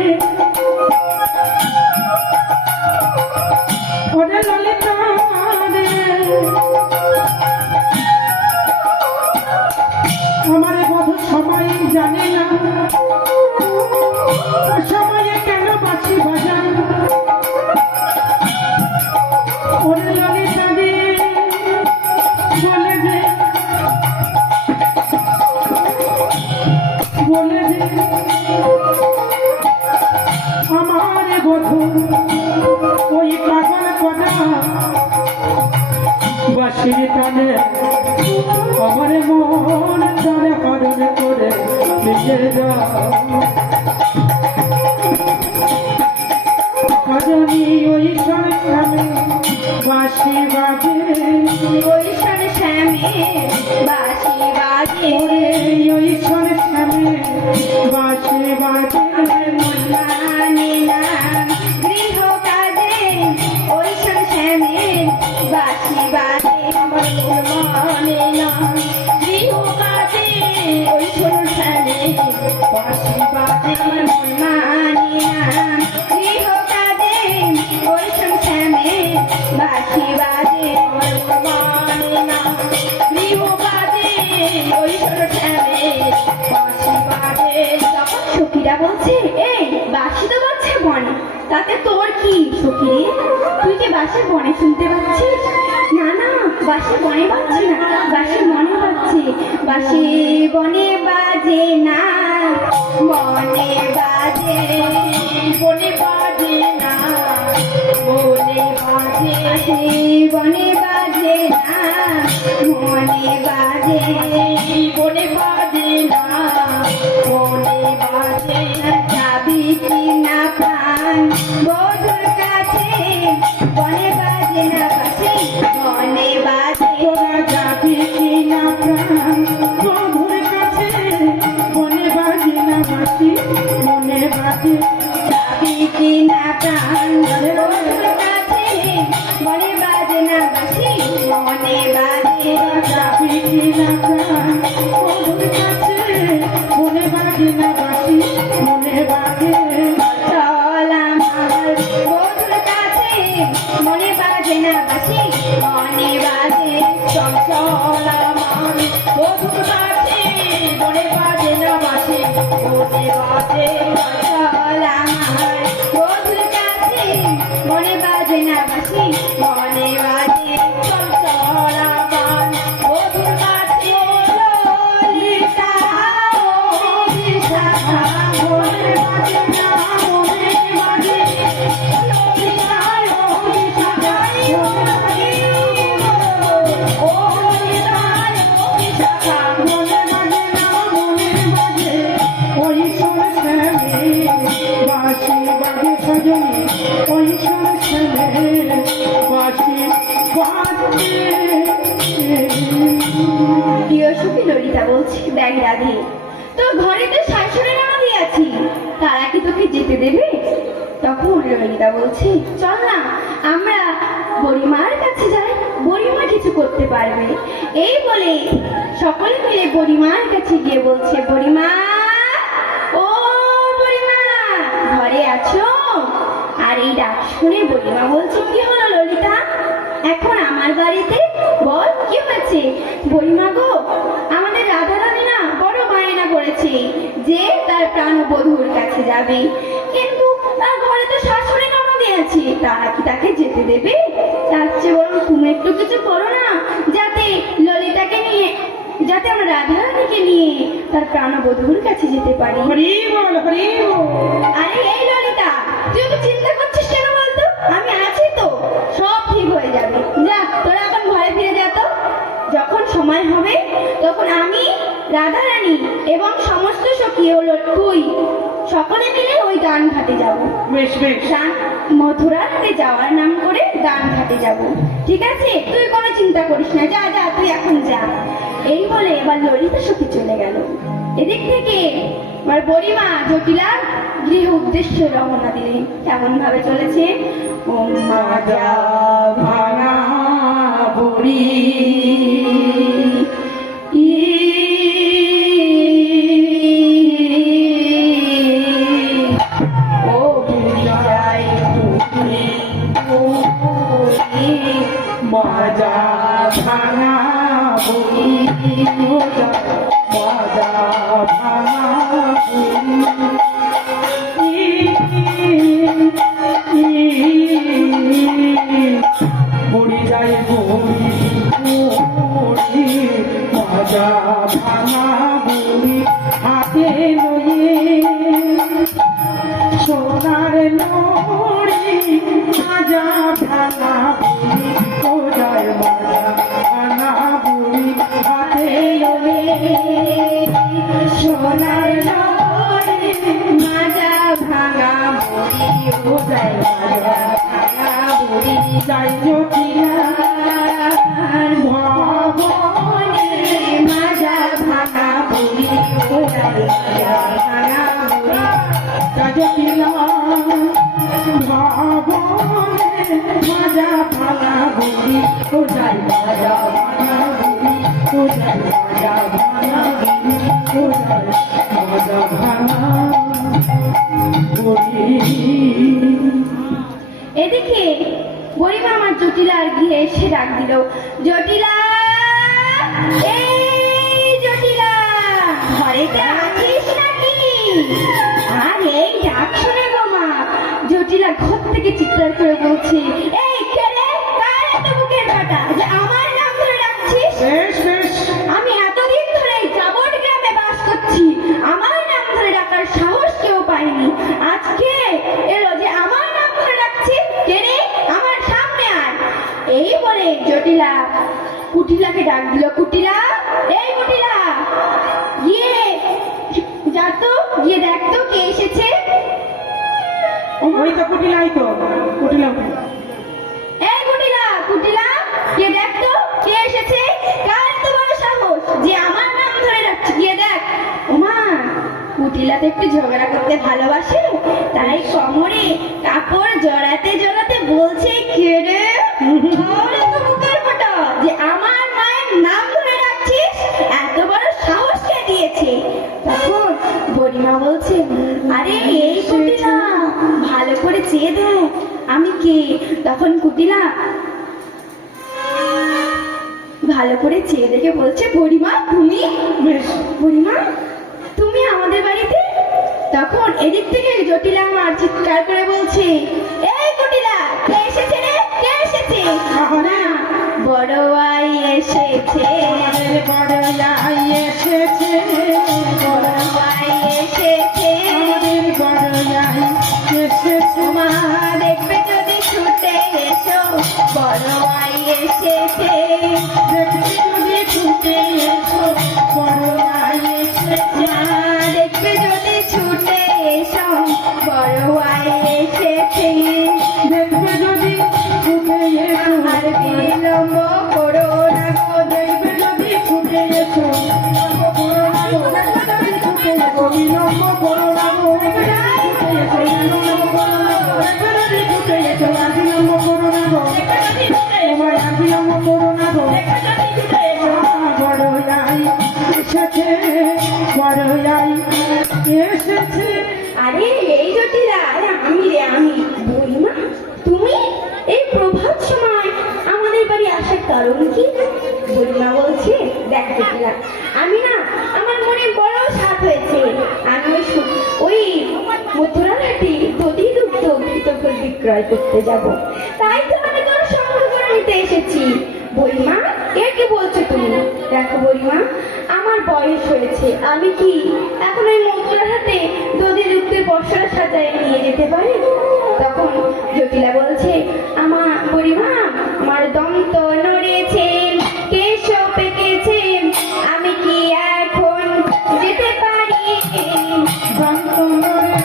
ওরে ললিতা রে আমার বধূ সবাই জানে না সময়ে কেন বাঁশি বাজান ওরে ললিতা রে বলে দে আমার বধূ ওই পাগল করা বাঁশির টানে আমার মন তারা হরণ করে নিয়ে যাও ভজনী ওই সংসারে বাঁশি বাজে ওই শোন শ্যামে বাঁশি বাজে ওই সংসারে বাঁশি বাজে মানে না গৃহ কাজে ওই শোন শ্যামে বাঁশি বাজে আমার মনে না গৃহ কাজে ওই শোন শ্যামে বাঁশি বাজে আমার মানে না গৃহ কাজে ওই শোন শ্যামে বাঁশি বাজে আমার মানে না গৃহ কাজে ওই শোন শ্যামে বাঁশি বাজে তখন সখীরা বলছে এই বাঁশি তো বাজছে বনে তাতে তোর কি সখী রে তুই কি বাঁশি বনে শুনতে পাচ্ছিস না না বাঁশি বনে বাজছে না বাঁশি মনে বাজছে বাঁশি বনে বাজে না মনে বাজে বনে বাজে না মনে বাজে বনে বাজে না মনে বাজে বনে বাজে না মনে বাজে যাবি কি না প্রাণ বধুর কাছে বনে বাজে না বাজে মনে বাজে তোরা যাবি কি না প্রাণ বধুর কাছে মনে বাজে না বাঁশি মনে বাজে যাবি কি না প্রাণ বধুর কাছে বনে বাজে না বাজে মনে বাজে যাবি কি না প্রাণ বধুর কাছে মনে বাজে না বাঁশি মনে বাজে চল আমার বধুর কাছে মনে বাজে না বাজে মনে বাজে চল চল আমার বধুর কাছে মনে বাজে না বাজে মনে বাজে চল আমার বধুর কাছে মনে বাজে না বাজে মনে বাজে চল চল আমার বধুর কাছে ললিতা ও বিশাখা মনে বাজে না মনে বাজে ললিতা ও বিশাখা ও ললিতা ও বিশাখা মনে বাজে না মনে বাজে ওই সংসারে বাঁশি বাজে সজনী ওই সংসারে বাঁশি বাজে প্রিয় সখী ললিতা বলছি দেখ রাধে তোর ঘরে তো শাশুড়ি নামাদি আছি তারা কি তোকে যেতে দেবে তখন ললিতা বলছে চল না আমরা বুড়িমার কাছে যাই বুড়িমা কিছু করতে পারবে এই বলে সকলে মিলে বুড়িমার কাছে গিয়ে বলছে বুড়িমা ও বুড়িমা ঘরে আছো আর এই ডাক শুনে বুড়িমা বলছে কি হলো ললিতা এখন আমার বাড়িতে বল কি হয়েছে বুড়িমা গো আমাদের রাধারানী না বড় বায়না করেছে যে তার প্রাণবধূর কাছে যাবে কিন্তু তার ঘরে তো শাশুড়ি ননদি আছে তারা কি তাকে যেতে দেবে তার চেয়ে বরং তুমি একটু কিছু করো না যাতে ললিতাকে নিয়ে যাতে আমরা রাধারানীকে নিয়ে তার প্রাণবধূর কাছে যেতে পারি হরি বল হরি বল আরে এই ললিতা তুই তো চিন্তা করছিস কেন বলতো আমি আছি তো সব ঠিক হয়ে যাবে যা তোরা এখন ঘরে ফিরে যা তো যখন সময় হবে তখন আমি রাধারানী এবং সমস্ত সখী হলো তুই সকলে মিলে ওই গান ঘাটে যাব বেশ বেশ মথুরাতে যাওয়ার নাম করে গান ঘাটে যাব ঠিক আছে তুই কোনো চিন্তা করিস না যা যা তুই এখন যা এই বলে এবার ললিতা সখী চলে গেল এদিক থেকে আমার বড়িমা জটিলার গৃহ উদ্দেশ্যে রওনা দিলেন। কেমন ভাবে চলেছে? ও মাজা ভাঙা বুড়ি ও বিজয় তুমি মাজা ভাঙা বুড়ি মাজা ভাঙা বুড়ি যায় বুড়ি মাজা ভাঙা বুড়ি হাতে লয়ে সোনার লড়ি মাজা ভাঙা বুড়ি ও যায় মাজা ভাঙা বুড়ি হাতে লয়ে সোনার লড়ি মাজা ভাঙা বুড়ি ও যায় মাজা ভাঙা বুড়ি যাই জটিলা ভবনে মাজা ভাঙা বুড়ি ও যায় মাজা ভাঙা বুড়ি জটিলা ভাবনে মাজা ভাঙা বুড়ি ও যাই মাজা ভাঙা বুড়ি ও যাই মাজা ভাঙা বুড়ি ও যাই মাজা ভাঙা বুড়ি। এদিকে বড়িমা আমার জটিলার গৃহে এসে ডাক দিল, জটিলা, এই জটিলা, ঘরেতে আছিস নাকি? আর এই ডাক শুনে গো মা জটিলা ঘর থেকে চিৎকার করে বলছে, এই কে রে? কার এত বুকের কাটা যে আমার নাম ধরে ডাকছিস? বেশ বেশ আমি এতদিন ধরে জাবট গ্রামে বাস করছি, আমার নাম ধরে ডাকার সাহস কেউ পায়নি। আজকে এলো যে আমার নাম ধরে ডাকছি, কে রে? আমার সামনে আয়। এই বলে জটিলা কুটিলাকে ডাক দিল, কুটিলা, এই কুটিলা, গিয়ে যা তো, গিয়ে দেখ তো কে এসেছে। ওই তো কুটিলাই তো কুটিলা এই কুটিলা, কুটিলা, গিয়ে দেখ তো কে এসেছে, কার এত বড় সাহস যে আমার নাম ধরে ডাকছে, গিয়ে দেখ। ওমা, কুটিলা তো একটু ঝগড়া করতে ভালোবাসে, তাই কোমরে কাপড় জড়াতে জড়াতে বলছে, কে রে? তোর এত বুকের ফাটা যে আমার মায়ের নাম ধরে ডাকছিস, এত বড় সাহস কে দিয়েছে? তখন বড়িমা বলছে, আরে এই কুটিলা, ভালো করে চেয়ে দেখ আমি কে। তখন কুটিলা ভালো করে চেয়ে দেখে বলছে, বড়িমা তুমি? বেশ বড়িমা তুমি আমাদের বাড়িতে? তখন এদিক থেকে জটিলা আমার চিৎকার করে বলছে, এই কুটিলা, কে এসেছে রে? কে এসেছে? আরে, বড় আই এসেছে, আমাদের বড়লাই এসেছে বড় আই এসেছে, আমাদের বড়লাই এসেছে মা দেখবে যদি ছুটে এসো, বড় আই এসেছে, দেখবি যদি ছুটে এসো বড়লাই এসেছে মা দেখবে যদি ছুটে এসো, বড় আই এসেছে। দেখবে যদি ছুটে এসো আর বিলম্ব করো না গো, দেখবে যদি ছুটে এসো বিলম্ব করো না গো ছুটে এসো বিলম্ব করো না গো তোমার বিলম্ব করো না গো বড়লাই এসেছে বড়লাই এসেছে আরে এই জটিলা, আরে আমি রে আমি। বড়িমা তুমি এই প্রভাত সময় আমাদের বাড়ি আসার কারণ কি? বড়িমা বলছে, দেখ জটিলা, আমি না, আমার মনে বড় সাথ হয়েছে, আমি ওই মথুরাঘাটে দধি দুগ্ধ ঘৃতফল বিক্রয় করতে যাব, তাই তো আমি তোর সঙ্গ করে নিতে এসেছি। বড়িমা এ কি বলছো তুমি? দেখো বড়িমা, আমার বয়স হয়েছে, আমি কি এখন ওই মথুরাঘাটে দধি দুগ্ধের পসরা সাজায় নিয়ে যেতে পারি? তখন জটিলা বলছে, আমার বড়িমা, আমার দন্ত নড়েছে, কেশ পেকেছে, আমি কি এখন যেতে পারি? যন্ত্রণারে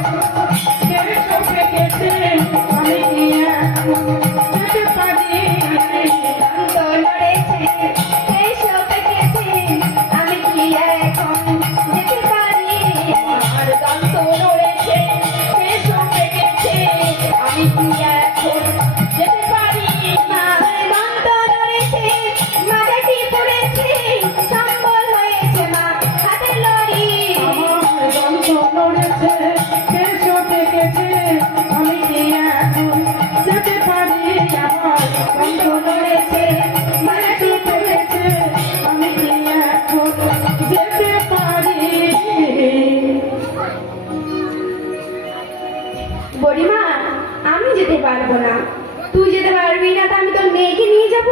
কেশ পেকেছে, আমি কি এখন যেতে পারি? দন্ত নড়েছে, কেশ পেকেছে, আমি কি এখন যেতে পারি? আমি কি এখন যেতে পারি মা? মন্দ নড়েছে, মাথাটি পড়েছে, সম্বল হয়েছে মা হাতের লড়ি। আমার দন্ত নড়েছে, কেশো ডেকেছে, আমি কি এখন যেতে পারি? আমার দন্ত নড়েছে, মাটি পড়েছে, আমি কি এখন যেতে পারি? বড়িমা, আমি যেতে পারবো না। তুই যেতে পারবি না, তা আমি তোর মেয়েকে নিয়ে যাব।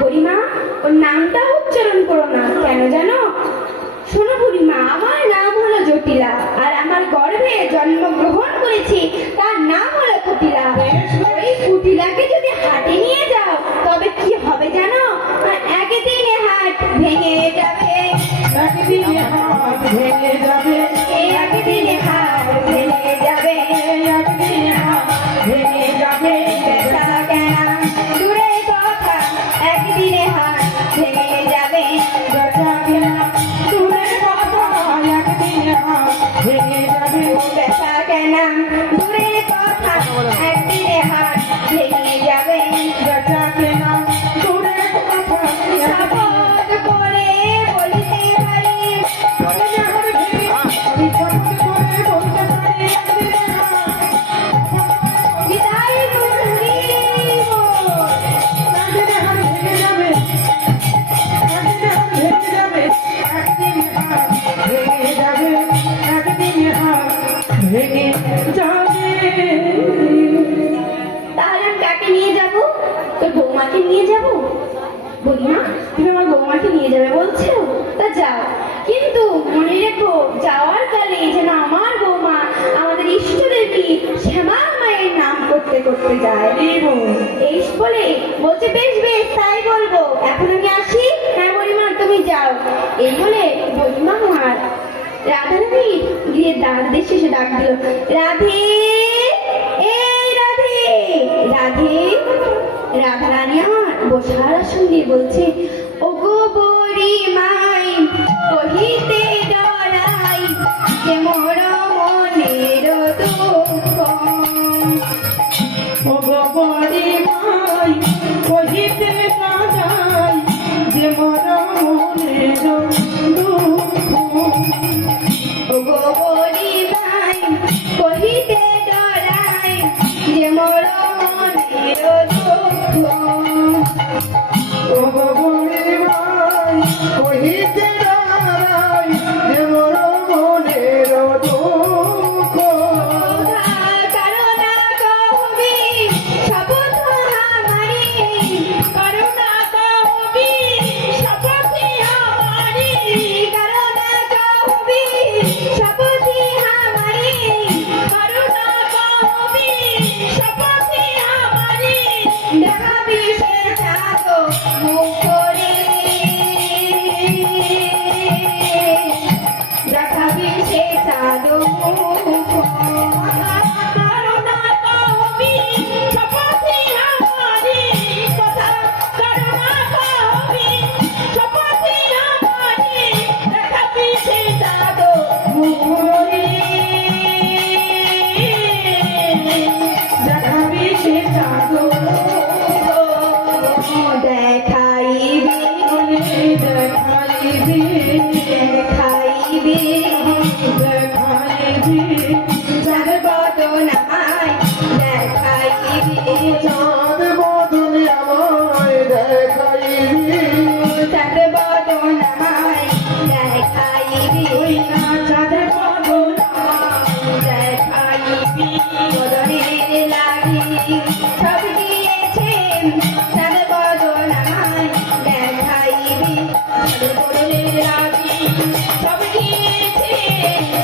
বড়িমা, ওর নামটা উচ্চারণ করো না, কেন জানো? শোনো বুড়িমা, আমার নাম হলো জটিলা, আর আমার গর্ভে জন্মগ্রহণ করেছি, তার নাম হলো কুটিলা। ওই কুটিলাকে যদি হাটে নিয়ে যাও, তবে কি হবে জানো? একদিনে হাট ভেঙে যাবে। একদিনে হাত ভেঙে যাবে, একদিনে হাট ভেঙে যাবে। একদিনে হাত ভেঙে যাবে। বেচা কেনা দূরের কথা, একদিনে হাট ভেঙে যাবে। বেচা কেনা দূরের কথা, একদিনে হাত ভেঙে যাবে। বেচা কেনা দূরের কথা, একদিনে হাট ভেঙে যাবে। বেচা কেনা দূরের কথা, শপথ করে বলিতে পারি, আমি শপথ করে বলতে পারি, একদিনে হাত বিদায় করিব। একদিনে হাত ভেঙে যাবে, একদিনে হাত ভেঙে যাবে, একদিনে হাত ভেঙে যাবে, একদিনে হাত ভেঙে যাবে। তাহলে আমি কাকে নিয়ে যাব? তোর বৌমাকে নিয়ে যাব? বৌমা, তুমি আমার বৌমাকে নিয়ে যাবে বলছো? তা যাও, কিন্তু মনে রেখো যাওয়ার কালে যেন আমার বৌমা আমাদের ইষ্ট দেবী শ্যামা মায়ের নাম করতে করতে যায়। এই বলে বলছে, বেশ বেশ তাই বলবো, এখন আমি আসি। হ্যাঁ বড়িমা, তুমি যাও। এই বলে বড়িমা আমার রাধারানী গিয়ে ডাক দিয়ে শেষে ডাক দিল, রাধে, এই রাধে, রাধে। রাধারানী আমার বসার আসন দিয়ে বলছে, ওগো বড়ি মাই কহিতে ডরাই, যে মোর মনের দুঃখ। ওগো বড়ি মাই কহিতে না যাই, যে মোর মনের দুঃখ। ওগো বড়ি মাই কহিতে ডরাই, যে মোর মনের দুঃখ। ওগো বড়ি মাই কহিতে না যাই, যে মোর মনের দুঃখ। করুণা কহবি শপথ হামারি, করুণা কহবি শপথ হামারি, করুণা কহবি শপথ হামারি, করুণা কহবি শপথ হামারি। দেখাবি সে চাঁদ মুখ করে, দেখাবি সে চাঁদ মুখ। করুণা কহবি শপথ হামারি, কথা করুণা কহবি শপথ হামারি, দেখাবি সে চাঁদ মুখ করে। দেখাবি সে চাঁদ দেখাইবি, দেখাইবি, দেখাইবি, দেখাইবি। চাঁদ বদনায় দেখাইবি, চাঁদ বদনে আমায় দেখাইবি, চাঁদ বদনায় দেখাইবি, চাঁদ বদনায় দেখাইবি। বদনের লাগি সব দিয়েছে, চাঁদ বদনায় দেখাইবি। বদনের লাগি সব দিয়েছে,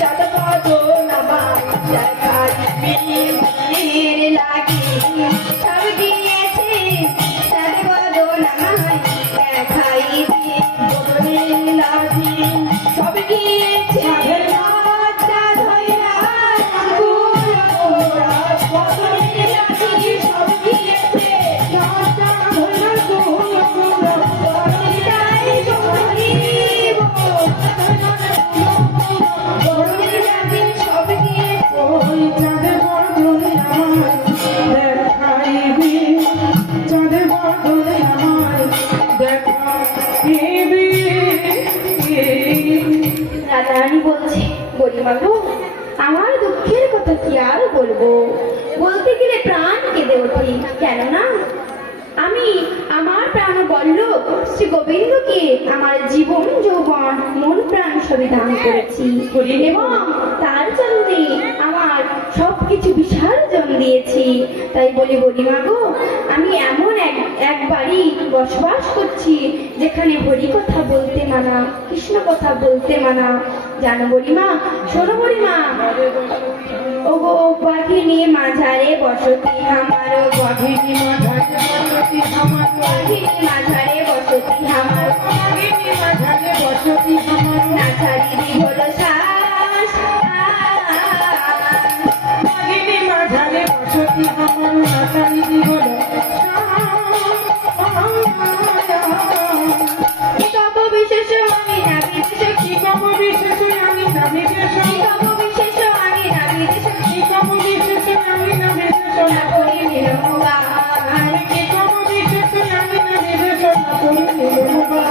চাঁদ বদনায় দেখাইবি। বদনের লাগি সব দিয়েছে, চাঁদ বদনায় দেখাইবি। বদনের লাগি সব দিয়েছে, লজ্জা ধইরা আঙ্গুল মোরা। বদনের লাগি সব দিয়েছে, লজ্জা বড়িমা গো, আমার দুঃখের কথা কি আর বলবো, বলতে গেলে প্রাণ কেঁদে ওঠে। কেননা আমি আমার প্রাণ বল্লভ শ্রী গোবিন্দকে আমার জীবন যৌবন মন প্রাণ সবই দান করেছি এবং তার জন্যে আমার সবকিছু বিসর্জন দিয়েছি। তাই বলি বড়িমা গো, আমি এমন এক বাড়ি বসবাস করছি যেখানে হরি কথা বলতে মানা, কৃষ্ণ কথা বলতে মানা। জানো বড়িমা, শোনো বড়িমা, ওগো বাঘিনী মাঝারে বসতি আমার, বাঘিনী মাঝারে বসতি আমার, বাঘিনী মাঝারে বসতি আমার, বাঘিনী মাঝারে বসতি আমার, নাচারি হলো শ্বাস, বাঘিনী মাঝারে বসতি আমার, নাচারি হলো কি কব বিশেষ আমি না বিদেশ, কি কব বিশেষ আমি না বিদেশ, কি কব বিশেষ আমি না বিদেশ, কি কব বিশেষ আমি না বিদেশ, না করি নিরমুগা, কি কব বিশেষ আমি না বিদেশ, না করি নিরমুগা।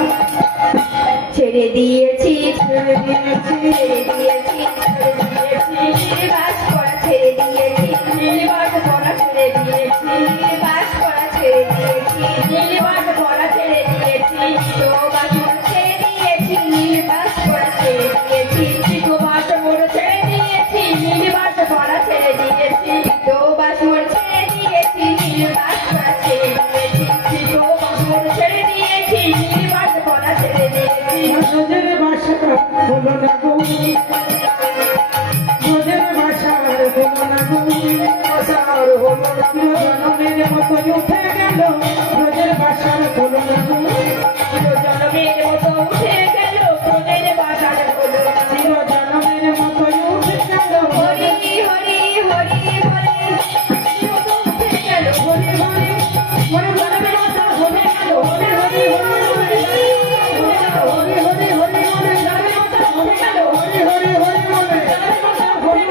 ছেড়ে দিয়েছি, ছেড়ে দিয়েছি, ছেড়ে দিয়েছি, ছেড়ে দিয়েছি, নির্বাস করা ছেড়ে দিয়েছি, নির্বাস করা ছেড়ে দিয়েছি, নির্বাস করা ছেড়ে দিয়েছি, নির্বাস করা ছেড়ে দিয়েছি, তো বাস ছেড়ে দিয়েছি, নির্বাস করা ছেড়ে দিয়েছি, তো বাস মোর ছেড়ে দিয়েছি, নির্বাস করা ছেড়ে দিয়েছি, তো বাস মোর ছেড়ে দিয়েছি, নির্বাস করা ছেড়ে দিয়েছি, তো বাস মোর ছেড়ে দিয়েছি, নির্বাস করা ছেড়ে দিয়েছি। রোজের বাসা হলো না গো, রোজের বাসার হলো না গো, বাসার হলো না গো, জনমের মতো উঠে গেল, রোজের বাসার হলো না গো, জনমের মতো উঠে গেল, তোদের বাসার হলো না। জনমের মতো উঠে গেল, হরি হরি হরি হরি উঠে গেল, হরি হরি মনে জনমের মতো উঠে গেল, হরি হরি হরি হরি হরি হরি হরি মনে জনমের মতো উঠে গেল, হরি হরি হরি মনে হরি মনে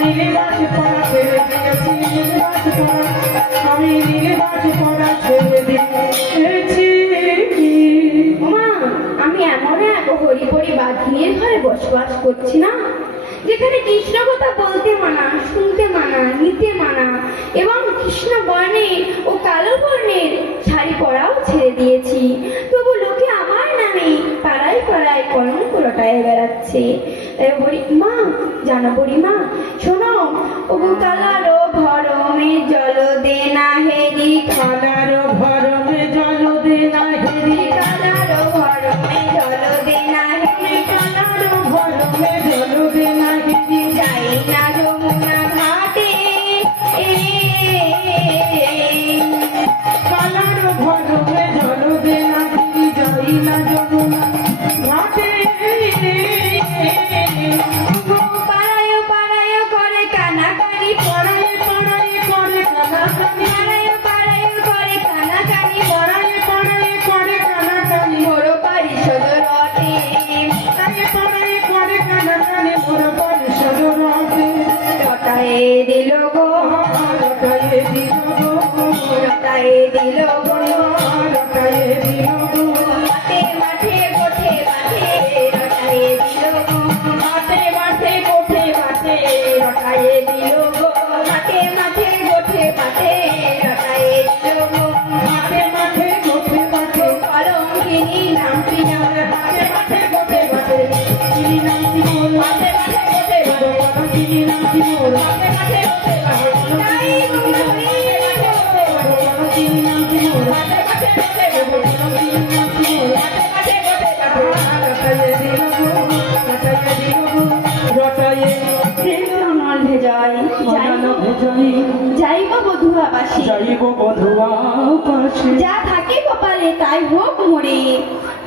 নীলবাস পড়া ছেড়ে দিয়েছি, নীলবাস পড়া আমি নীলবাস পড়া ছেড়ে দিয়েছি। মা, আমি এমন এক হরিপরি বাঘিনীর ঘরে বসবাস করছি না, যেখানে কৃষ্ণ কথা বলতে মানা, শুনতে মানা, নিতে মানা এবং কৃষ্ণ বর্ণের ও কালো বর্ণের শাড়ি পরাও ছেড়ে দিয়েছি। তবু লোকে আমার নামে পাড়ায় পাড়ায় কলঙ্ক রটায় বেড়াচ্ছে। তাই বলি মা, জানো বলি মা, শোনো, ওগো কালারো ভরমে জল দে না হেরি, কালার ভরমে জল দে না হেরি, কালারো ভরমে জল দে না হেরি, কালার ভরমে জল দে না হেরি, যাই না যমুনা ঘাটে, কালার ভরমে জল দে না হেরি, যাই না যমুনা ঘাটে। পাড়ায় পাড়ায় করে কানাকানি, পড়ায় পড়ায় করে কানাকানি, পাড়ায় পাড়ায় করে কানাকানি, পড়ায় পড়ায় করে কানাকানি, মোর পারিষদ রটে, পড়ায় পড়ায় করে কানাকানি, মোর পরিষদ রটে। রটায়ে দিল গো, রটায়ে দিল গো, রটায়ে দিল গো, রটায়ে দিল গো, মাঠে মাঠে গোঠে মাঠে, রটায়ে দিল গো, মাঠে মাঠে গোঠে মাঠে, রটায়ে দিল গো, মাঠে মাঠে গোঠে মাঠে, রটায়ে দিল গো, মাঠে মাঠে গোঠে মাঠে, কলঙ্কিনী নামটি আমার, মাঠে মাঠে গোঠে মাঠে, চিনি নামটি মোর, মাঠে মাঠে গোঠে মাঠে, চিনি নামটি মোর, মাঠে মাঠে গোঠে মাঠে, তাই গো, চিনি নামটি মোর, মাঠে মাঠে গোঠে মাঠে, চিনি নামটি মোর। মাঠে মাঠে গোঠে মাঠে, রটায়ে দিল গো, রটায়ে দিল গো, রটায়ে দিল নল ভেজাই, মদন ভেজাই, যাইব বধুয়া বাসি, যাইব বধুয়া পাশে, যা থাকে কপালে তাই হোক মোরে,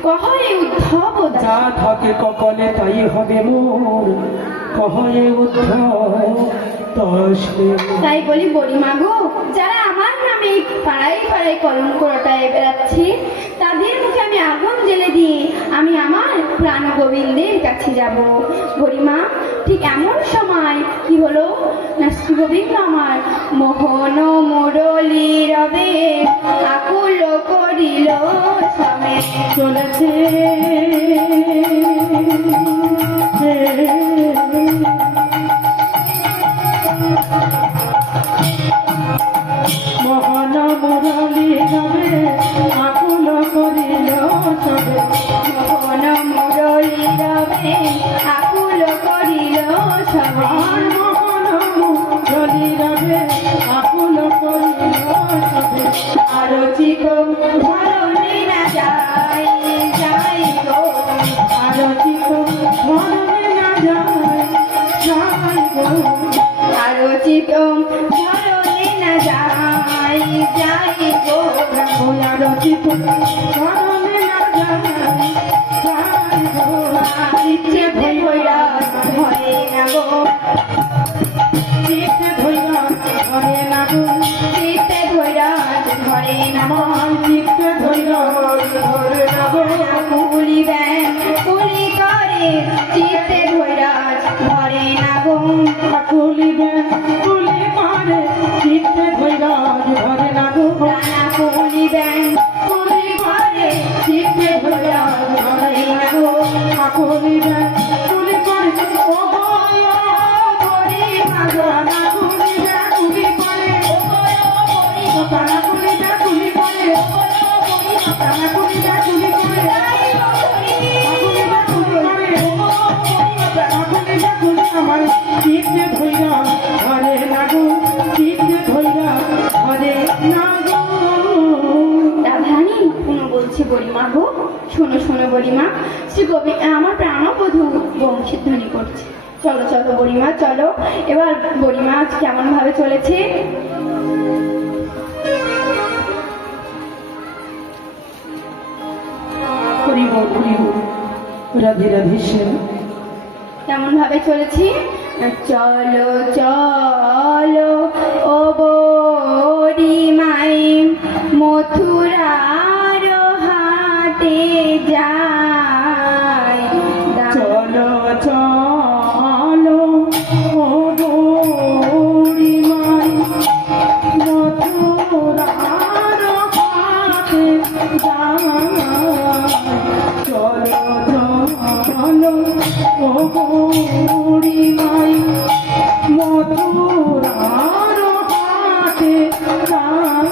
কহরে উদ্ধব দাস। যা থাকে কপালে তাই হবে মোর, কহয়ে উদ্ধব দাসে। তাই বলি বড়িমা গো, যারা আমার নামে পাড়ায় পাড়ায় কলঙ্ক রটায় বেড়াচ্ছে, তাদের মুখে আমি আগুন জ্বেলে দিয়ে আমি আমার প্রাণ গোবিন্দের কাছে যাব। বড়িমা, ঠিক এমন সময় কি হলো না, শ্রী গোবিন্দ আমার মোহন মুরলী রবে আকুল করিল সমেত চলেছে ভাবে আকুল করিল সবে আরচিত ধরণে না যাই যাই গো আরচিত ধরণে না যায় যায় গো আরচিত ধরণে না যাই যাই গো আরচিত ধরণে না যায় যায় গো ইচ্ছে ধৈরা ধরে না গো চিত্তে ধৈরা ধরে না গো চিত্তে ধৈরা ধরে না মন চিত্তে ধৈরা ধরে না গো কুলি ব্যাং কুলি করে চিত্তে ধৈরা ধরে না গো কুলি কুলি মারে চিত্তে ধৈরা ধরে না গো রানা কুলি ব্যাং কুলি করে চিত্তে ধৈরা ধরে না গো কুলি কুলি করে ও ধরে মাগো না কুলি কুলি করে ও কানা কুলি কুলি করে কানা কুলি কুলি করে আমার চিত্তে ধৈরা ধরে না গো চিত্তে ধৈরা ধরে না গো রাধারানী পুনঃ বলছি বড়িমা গো শোনো শোনো বড়িমা শ্রী কবি আমার প্রাণবধূ বংশীধ্বনি করছে চলো চলো বড়িমা চলো এবার বড়িমা আজ কেমন ভাবে চলেছে হরিব হরিব রাধে রাধে শ্যাম কেমন ভাবে চলেছে চলো চলো ও বড়িমাই মথুরার হাটে যায় চলো চলো ও বুড়িমাই মথুরার হাতে যায় চলো চলো ও বুড়িমাই মথুরার হাতে যায়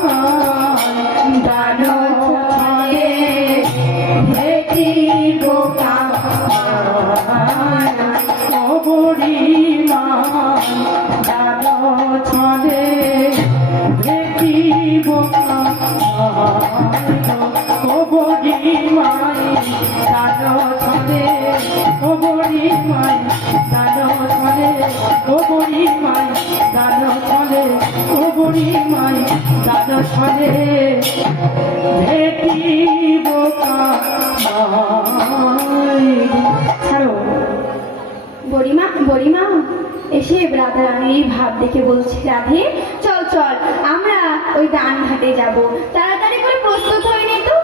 দানো ছয়ে ভেটিব ও বুড়িমা দাদো ছলে দেখিব ও বুড়িমাই দাদো ছলে ও বুড়িমাই দাদো ছলে ও বুড়িমাই দাদো ছলে ও বুড়িমাই দাদো ছলে দেখিব ছাড়ো বড়িমা বড়িমা এসে রাধারানীর ভাব দেখে বলছি রাধে চল চল আমরা ওই দান ঘাটে যাব তাড়াতাড়ি করে প্রস্তুত হয়ে নে তো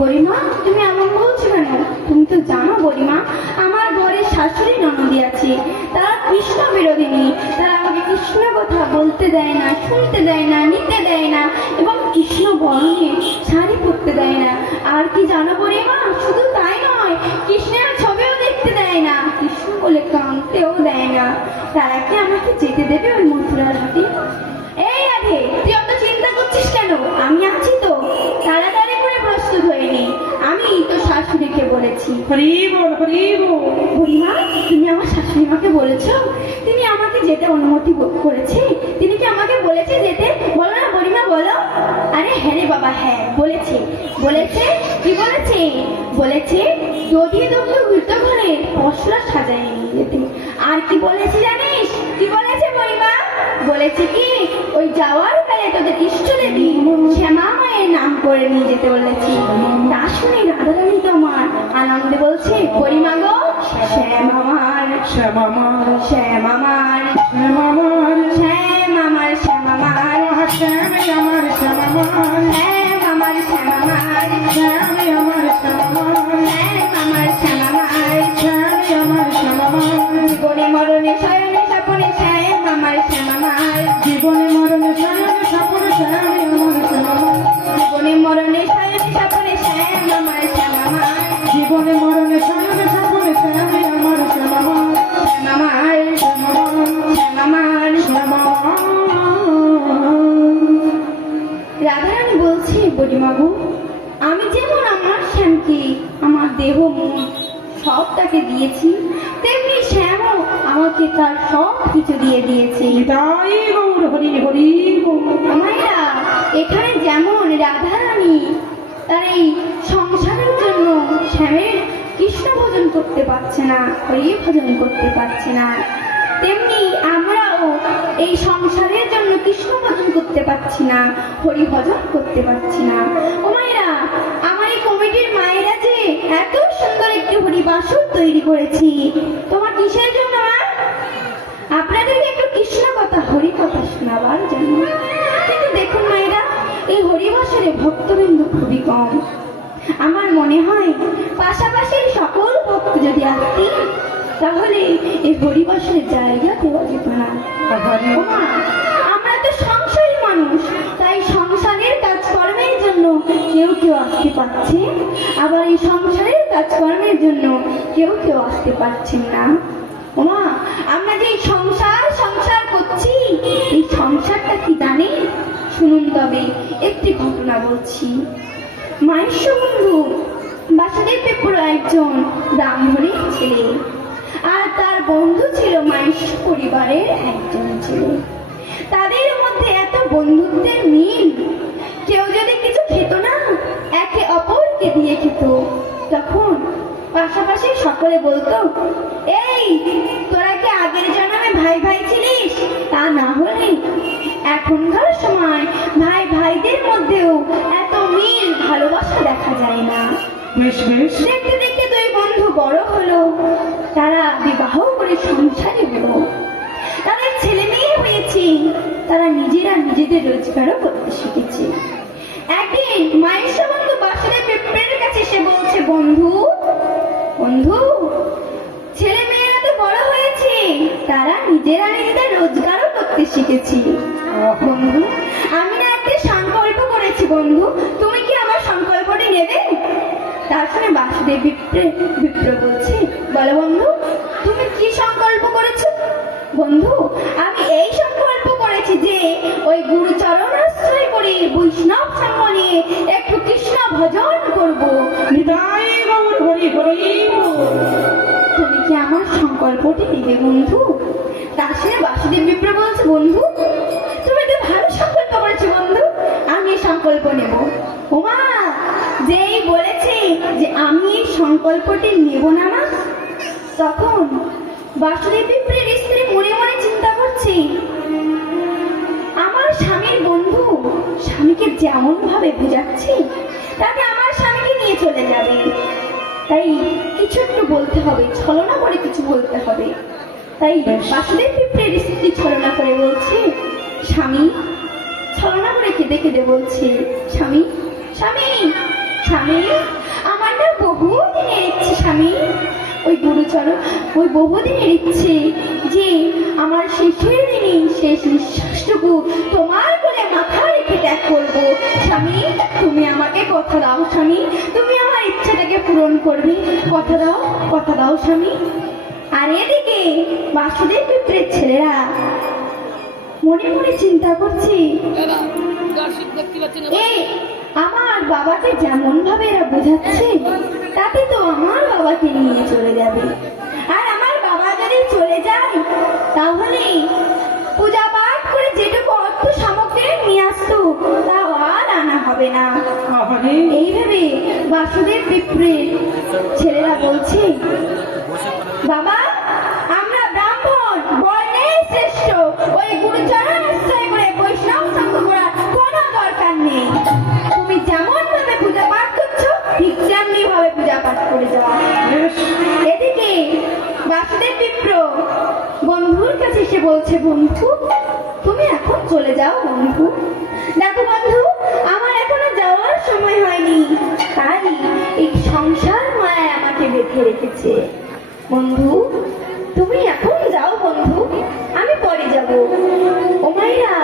বড়িমা তুমি এমন বলছো কেন তুমি তো জানো বড়িমা আমার ঘরে শাশুড়ি ননদি আছে তারা কৃষ্ণ বিরোধিনী তারা আমাকে কৃষ্ণ কথা বলতে দেয় না শুনতে দেয় না নিতে দেয় না এবং কৃষ্ণ বর্ণে শাড়ি পরতে দেয় না আর কি জানো বড়িমা শুধু তাই নয় কৃষ্ণের ছবিও দেখতে দেয় না কৃষ্ণ বলে কাঁদতেও দেয় না তারা কি আমাকে যেতে দেবে ওই মথুরার হাটে এই রাধে তুই অত চিন্তা করছিস কেন আমি আছি তো তাড়াতাড়ি করে প্রস্তুত হয়ে নি আমি তো শাশুড়িকে বলেছি হরিব হরিব বুড়িমা তুমি আমার শাশুড়ি মাকে বলেছো তিনি আমাকে যেতে অনুমতি করেছে তিনি কি আমাকে বলেছে যেতে বলো না বুড়িমা বলো আরে হ্যাঁ রে বাবা হ্যাঁ বলেছে বলেছে কি বলেছে বলেছে যদি তোকে উল্টো ঘরে পশরা সাজায় নিয়ে যেতে আর কি বলেছে জানিস কি বলেছে বুড়িমা বলেছে কি ওই যাওয়ার বেলায় তোদের ইষ্ট দেবী শ্যামা মায়ের নাম করে নিয়ে যেতে বলেছি তা শুনে রাধারানী তোমার আনন্দে বলছে বুড়িমা গো শ্যাম আমার শ্যাম আমার শ্যাম আমার শ্যাম আমার শ্যাম আমার শ্যাম আমার শ্যাম আমার শ্যাম আমার শ্যাম আমার শ্যাম আমার শ্যাম আমার শ্যাম আমার শ্যাম আমার শ্যাম আমার শ্যাম আমার শ্যাম আমার জীবনে মরণে শয়নে স্বপনে শ্যাম আমার শ্যাম আমার জীবনে মরণে শয়নে স্বপনে শ্যাম আমার শ্যাম আমার জীবনে মরণে শয়নে স্বপনে শ্যাম আমার শ্যাম আমার জীবনে মরণে শয়নে স্বপনে শ্যাম আমার শ্যাম আমার শ্যাম আমার শ্যাম আমার শ্যাম আমার শ্যাম রাধারানী বলছে বড়িমাগু আমি যেমন আমার শ্যামকে আমার দেহ মন সব তাকে দিয়েছি তেমনি শ্যামও আমাকে তার সব কিছু দিয়ে দিয়েছে তাই গৌর হরি রাধারানী তার এই সংসারের জন্য শ্যামের কৃষ্ণ ভজন করতে পারছে না, হরি ভজন করতে পারছে না, তেমনি আমরাও এই সংসারের জন্য কৃষ্ণ ভজন করতে পারছি না, হরি ভজন করতে পারছি না। ও মায়েরা, আমার এই কমিটির মায়েরা যে এত সুন্দর একটি হরিবাসর তৈরি করেছি, তোমার কিসের জন্য মা? আপনাদেরকে একটু কৃষ্ণ কথা, হরি কথা শোনাবার জন্য। কিন্তু দেখুন মায়েরা, এই হরিবাসরে ভক্তবৃন্দ খুবই কম। আমার মনে হয় পাশাপাশি সকল ভক্ত যদি আসতেন তাহলে এই হরিবাসরের জায়গা দেওয়া যেত না। ওমা, আমরা তো সংসারী মানুষ, তাই সংসারের কাজকর্মের জন্য কেউ কেউ আসতে পারছে, আবার এই সংসারের কাজকর্মের জন্য কেউ কেউ আসতে পারছেন না। ওমা, আমরা যে সংসার সংসার করছি, এই সংসারটা কি জানেন? শুনুন তবে একটি ঘটনা বলছি। মায়ের বন্ধু বাসুদেব পেপুর একজন ব্রাহ্মণের ছেলে, আর তার বন্ধু ছিল মায়ের পরিবারের একজন ছেলে। তাদের মধ্যে এত বন্ধুত্বের মিল, কেউ যদি কিছু খেত না, একে অপরকে দিয়ে খেত। তখন পাশাপাশি সকলে বলতো, এই তোরা কি আগের জন্মে ভাই ভাই ছিলিস? তা না হলে এখনকার সময় ভাই ভাইদের মধ্যেও এত মিল ভালোবাসা দেখা যায় না। বেশ বেশ। দেখতে দেখতে দুই বন্ধু বড় হলো, তারা বিবাহ করে সংসারে হলো, তাদের ছেলে মেয়ে হয়েছে, তারা নিজেরা নিজেদের রোজগারও করতে শিখেছে। একদিন মায়ের বন্ধু বাসুদেব পেঁপড়ের কাছে এসে বলছে, বন্ধু বন্ধু, ছেলে মেয়েরা তো বড় হয়েছে, তারা নিজেরা নিজেদের রোজগারও করতে শিখেছি। বন্ধু, আমি না একটা সংকল্প করেছি, বন্ধু তুমি কি আমার সংকল্পটি নেবে? তার শুনে বাসুদেব বিপ্র বলছে, বলো বন্ধু, তুমি কি সংকল্প করেছো? বন্ধু, আমি এই সংকল্প করেছি যে ওই গুরুচরণ আশ্রয় করে বৈষ্ণব সঙ্গ নিয়ে একটু কৃষ্ণ ভজন করব। নিতাই গৌর হরি হরি বল। তুমি কি আমার সংকল্পটি নেবে বন্ধু? তার শুনে বাসুদেব বিপ্র বলছে, বন্ধু তুমি তো ভালো সংকল্প করেছো বন্ধু, আমি এই সংকল্প নেব। ওমা, যেই বলেছে যে আমি এই সংকল্পটি নেব না মা, তখন বাসুদেব বিপ্রের স্ত্রী মনে মনে চিন্তা করছে, আমার স্বামীর বন্ধু স্বামীকে যেমন ভাবে বুঝাচ্ছে, তাতে আমার স্বামীকে নিয়ে চলে যাবে, তাই কিছু একটু বলতে হবে, ছলনা করে কিছু বলতে হবে। তাই বাসুদেব বিপ্রের স্ত্রী ছলনা করে বলছে, স্বামী, ছলনা করে কেঁদে কেঁদে বলছে, স্বামী স্বামী স্বামী, আমার না বহুদিনের ইচ্ছে স্বামী, ওই গুরুচরণ, ওই বহুদিনের ইচ্ছে যে আমার শেষের দিনে শেষ নিঃশ্বাসটুকু তোমার কোলে মাথা রেখে ত্যাগ করবো। স্বামী, তুমি আমাকে কথা দাও স্বামী, তুমি আমার ইচ্ছাটাকে পূরণ করবে, কথা দাও, কথা দাও স্বামী। আর এদিকে বাসুদেব বিপ্রের ছেলেরা মনে মনে চিন্তা করছে, এই আমার বাবাকে যেমন ভাবে এরা বোঝাচ্ছে, তাতে তো আমার বাবাকে নিয়ে চলে যাবে, আর আমার বাবা যদি চলে যায় তাহলে পূজা পাঠ করে যেটুকু অর্থ সামগ্রী নিয়ে আসতো তাও আর আনা হবে না। এইভাবে বাসুদেব বিপ্রের ছেলেরা বলছে, বাবা আমরা ব্রাহ্মণ বর্ণের শ্রেষ্ঠ, ওই গুরুচরণ আশ্রয় করে বৈষ্ণব সঙ্গ করার কোনো দরকার নেই, তুমি যেমন ভাবে পূজা পাঠ করছো ঠিক তেমনি ভাবে পূজা পাঠ করে যাও। এদিকে বাসুদেব বিপ্র বন্ধুর কাছে এসে বলছে, বন্ধু তুমি এখন চলে যাও বন্ধু, দেখো বন্ধু আমার এখনো যাওয়ার সময় হয়নি, তাই এই সংসার মায়া আমাকে বেঁধে রেখেছে। বন্ধু তুমি এখন যাও বন্ধু, আমি পরে যাব। ও মাইরা,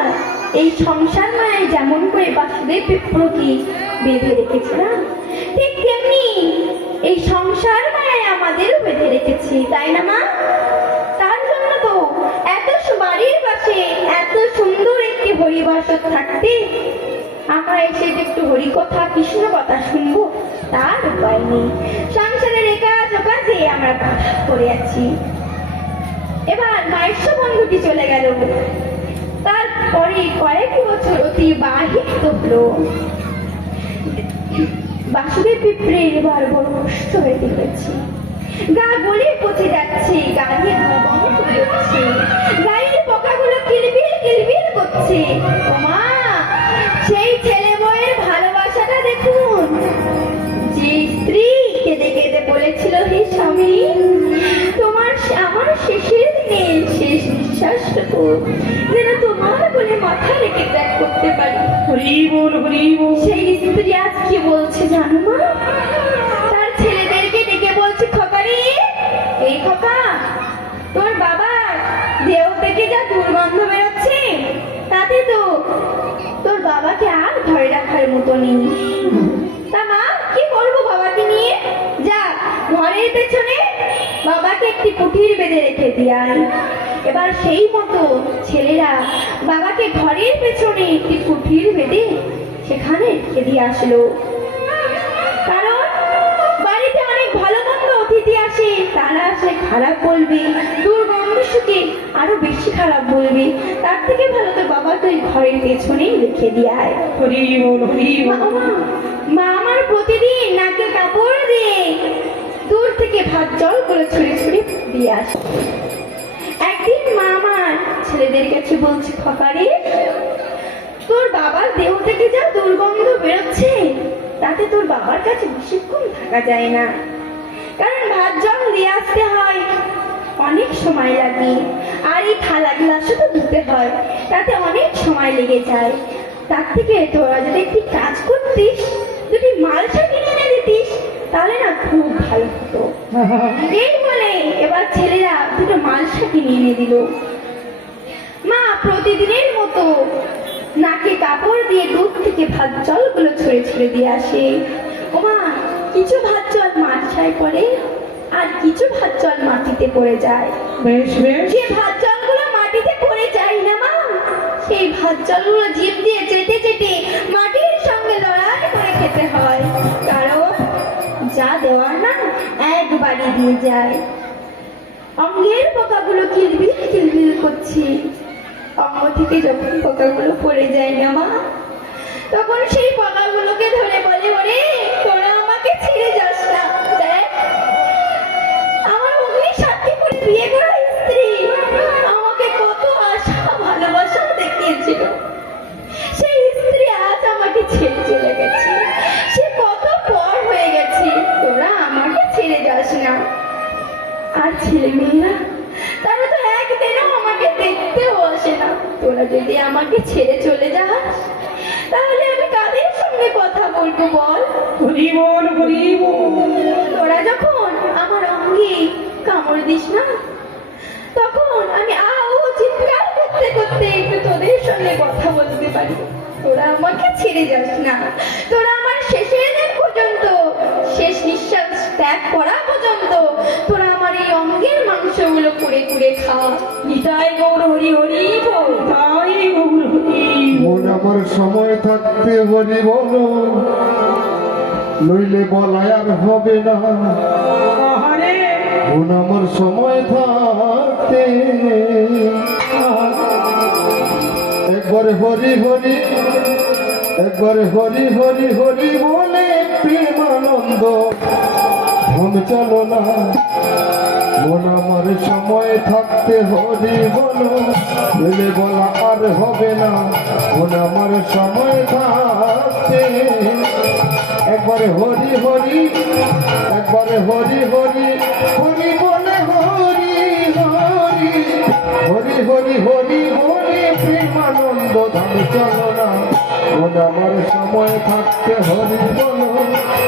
এই সংসার মায়ায় যেমন করে বাসুদেব বিপ্রকে বেঁধে রেখেছে না, ঠিক তেমনি এই সংসার মায়ায় আমাদেরও বেঁধে রেখেছে, তাই না মা? তার জন্য তো এত বাড়ির পাশে এত সুন্দর একটি হরিবাসর থাকতে আমরা এসে একটু হরি কথা কৃষ্ণ কথা শুনবো তার উপায় নেই, সংসারের একাজ কাজে আমরা করে আছি। এবার মায়ের বন্ধুটি চলে গেল, তারপরে কয়েক বছর অতিবাহিত হলো। বাসুদেব পিঁপড়ে এবার বড় অসুস্থ হয়ে পড়েছে। গা গলে পচে যাচ্ছে, গা দিয়ে গন্ধ বেরোচ্ছে, গায়ের পোকাগুলো কিলবিল কিলবিল করছে। ওমা, সেই ছেলে বউয়ের ভালোবাসাটা দেখুন। যে স্ত্রী কেঁদে কেঁদে বলেছিল, হে স্বামী, তোমার আমার শেষের দিনে শেষ নিঃশ্বাসটুকু যেন তোমার বলে মাথা রেখে ত্যাগ করতে পারি। হরি বল হরি বল। সেই স্ত্রী আজ কি বলছে জানো মা? তার ছেলেদেরকে ডেকে বলছে, খোকারে, এই খোকা, তোর বাবার দেহ থেকে যা দুর্গন্ধ বেরোচ্ছে তাতে তো তোর বাবাকে আর ঘরে রাখার মতো নেই। তা মা, কি করবো বাবাকে নিয়ে? যা, ঘরের পেছনে বাবাকে একটি কুঠির বেঁধে রেখে দিয়ে আয়। এবার সেই মতো ছেলেরা বাবাকে ঘরের পেছনে একটি কুঠির বেঁধে সেখানে রেখে দিয়ে আসলো। কারণ বাড়িতে অনেক ভালো মন্দ অতিথি আসে, তারা আসে খারাপ বলবে, দুর্গন্ধ শুকে আরো বেশি খারাপ বলবে। তার থেকে ভালো তো বাবা তুই ঘরের পেছনেই রেখে দিয়ে আয়। হরি বল হরি মা, বল। মা আমার প্রতিদিন নাকে কাপড় দিয়ে দূর থেকে ভাত জল করে ছুঁড়ে ছুঁড়ে দিয়ে আসে। একদিন মা আমার ছেলেদের কাছে বলছে, খোকারে, তোর বাবার দেহ থেকে যা দুর্গন্ধ বেরোচ্ছে তাতে তোর বাবার কাছে বেশিক্ষণ থাকা যায় না। কারণ ভাত জল দিয়ে আসতে হয়, অনেক সময় লাগে, আর এই থালা গ্লাসও তো ধুতে হয়, তাতে অনেক সময় লেগে যায়। তার থেকে তোরা যদি একটি কাজ করতিস, যদি মালসা কিনে এনে দিতিস, তাহলে না খুব ভালো হতো। এই বলে এবার ছেলেরা দুটো মালসা কিনে এনে দিল। মা প্রতিদিনের মতো নাকে কাপড় দিয়ে দূর থেকে ভাত জলগুলো ছড়ে ছড়ে দিয়ে আসে। ওমা, কিছু ভাত জল মালসায় পড়ে, আর কিছু ভাত জল মাটিতে পড়ে যায়। বেশ বেশ। যে ভাত জলগুলো মাটিতে পড়ে যায় না মা, সেই ভাত জলগুলো জিভ দিয়ে চেটে চেটে মাটির সঙ্গে লড়াই করে খেতে হয়। কারণ যা দেওয়ার না একবারই দিয়ে যায়। অঙ্গের পোকাগুলো কিলবিল কিলবিল করছে। অঙ্গ থেকে যখন পোকাগুলো পড়ে যায় না মা, তখন সেই পোকাগুলোকে ধরে বলে, ওরে তোরা আমাকে ছেড়ে যাস না। দেখ, আমার অগ্নি সাথী করে বিয়ে করা স্ত্রী আমাকে কত আশা ভালোবাসা দেখিয়েছিল, সেই স্ত্রী আজ আমাকে ছেড়ে চলে গেছে। সে কত পর হয়ে গেছে, তোরা আমাকে ছেড়ে যাস না। আর ছেলে মেয়েরা, তারা তো একদিনও আমাকে দেখতেও আসে না। তোরা যদি আমাকে ছেড়ে চলে যাস, তাহলে আমি কাদের সঙ্গে কথা বলবো বল? হরি বল হরি বল। তোরা যখন আমার অঙ্গে কামড় দিস না, তখন আমি আও চিৎকার করতে করতে একটু তোদের সঙ্গে কথা বলতে পারি। তোরা আমাকে ছেড়ে যাস না। তোরা আমার শেষের দিন পর্যন্ত, শেষ নিঃশ্বাস ত্যাগ করা পর্যন্ত তোরা আমার এই অঙ্গের মাংসগুলো কুড়ে কুড়ে খা। নিতাই গৌর হরি হরি বল। তাই গৌর হরি বল। মন আমার সময় থাকতে হরি বলো, নইলে বলাই আর হবে না। আহারে মন আমার সময় থাকতে একবারে হরি হরি, একবারে হরি হরি হরি বলে প্রেমানন্দ ধাম চলো না। মন আমার সময় থাকতে হরি বলো, বলে বলা আর হবে না। মন আমার সময় থাকতে একবারে হরি হরি, একবারে হরি হরি হরি বলে হরি হরি, হরি হরি হরি বলে প্রেমানন্দ ধাম চলো না। মন আমার সময় থাকতে হরি বলো,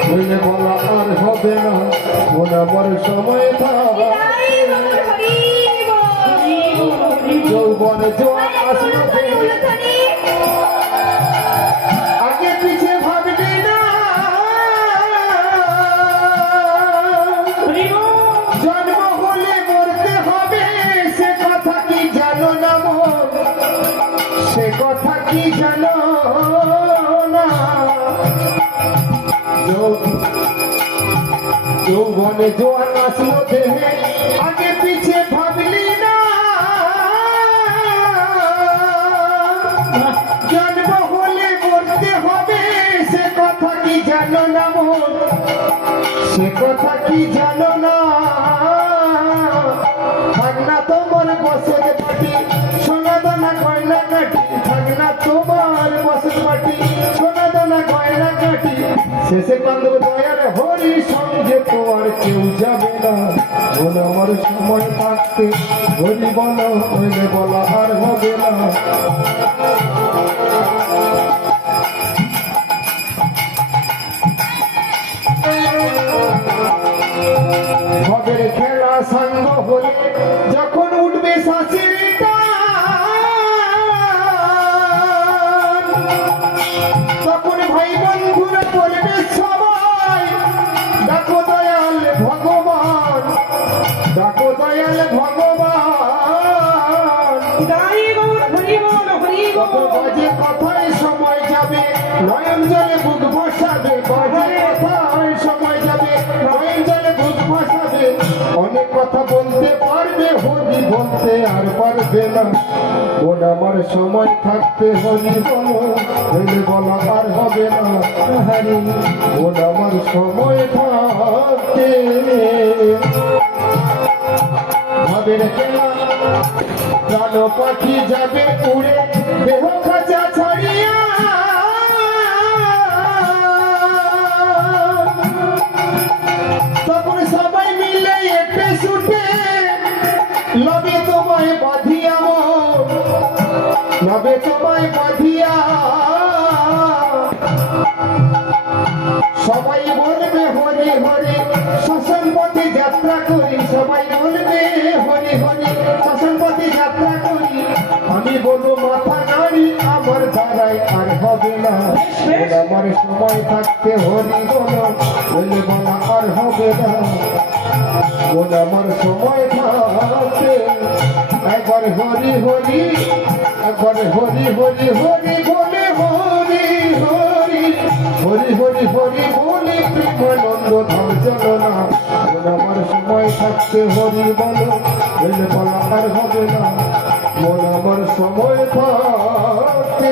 বলে বলা আর হবে না। মন আমার সময় থাক নিতাই গৌর হরি বল। যৌবন জোয়ান আসলো উলুধ্বনি। আগে পিছে ভাববি না। হরি বল। জন্ম হলে মরতে হবে, সে কথা কি জানো না মন? সে কথা কি জানো না? যৌবনে জোয়ান আসলো দেহে, আগে পিছে ভাবলি না। জন্ম হলে মরতে হবে, সে কথা কি জানো না মন, সে কথা কি জানো না? থাক না তোমার বসে পাটি, সোনা দানা গয়না কাটি, থাক না তোমার বসে পাটি, সোনা দানা গয়না কাটি, শেষে কান্দব দয়ার হরি সঙ্গে তো আর কেউ যাবে না। বলো আমার সময় থাকতে হরি বলো, হইলে বলা আর হবে না। ভবের খেলা সাঙ্গ হলে যখন উঠবে শাশির টান, তখন ভাই বন্ধুরা বলবে সবাই ডাকো দয়াল ভগবান, ডাকো দয়াল ভগবান। কত বাজে কথায় সময় যাবে, নয়ন জলে বুক বসাবে, বাজে কথায় সময় যাবে, নয়ন জলে বুক বসাবে। অনেক কথা বলতে পারবে, হরি বলতে আর পারবে না। ওর আমার সময় থাকতে হরি বলো, হইলে বলা আর হবে না। হরি ওর আমার সময় থাকতে ভাবের খেলা, প্রাণ পাখি যাবে উড়ে দেহ খাঁচা ছাড়িয়া। তখন সবাই মিলে একটু ছুটে লবে তোমায় বাঁধিয়া, লবে তোমায় বাঁধিয়া। সবাই বলবে হরি হরি, শ্মশান পথে যাত্রা করি, সবাই বলবে হরি হরি, শ্মশান পথে যাত্রা করি। আমি বলবো মাথা নাড়ি, আমার দ্বারাই আর হবে না। আমার সময় থাকতে হরি বলো, বলে বলা আর হবে না। আমার সময় থাকতে একবার হরি হরি, একবার হরি হরি হরি বলে হরি হরি, হরি হরি হরি বলে প্রেমানন্দ ধাম চলো না। আমার সময় থাকতে হরি বলো, বলে বলা আর হবে না। আমার সময় থাকতে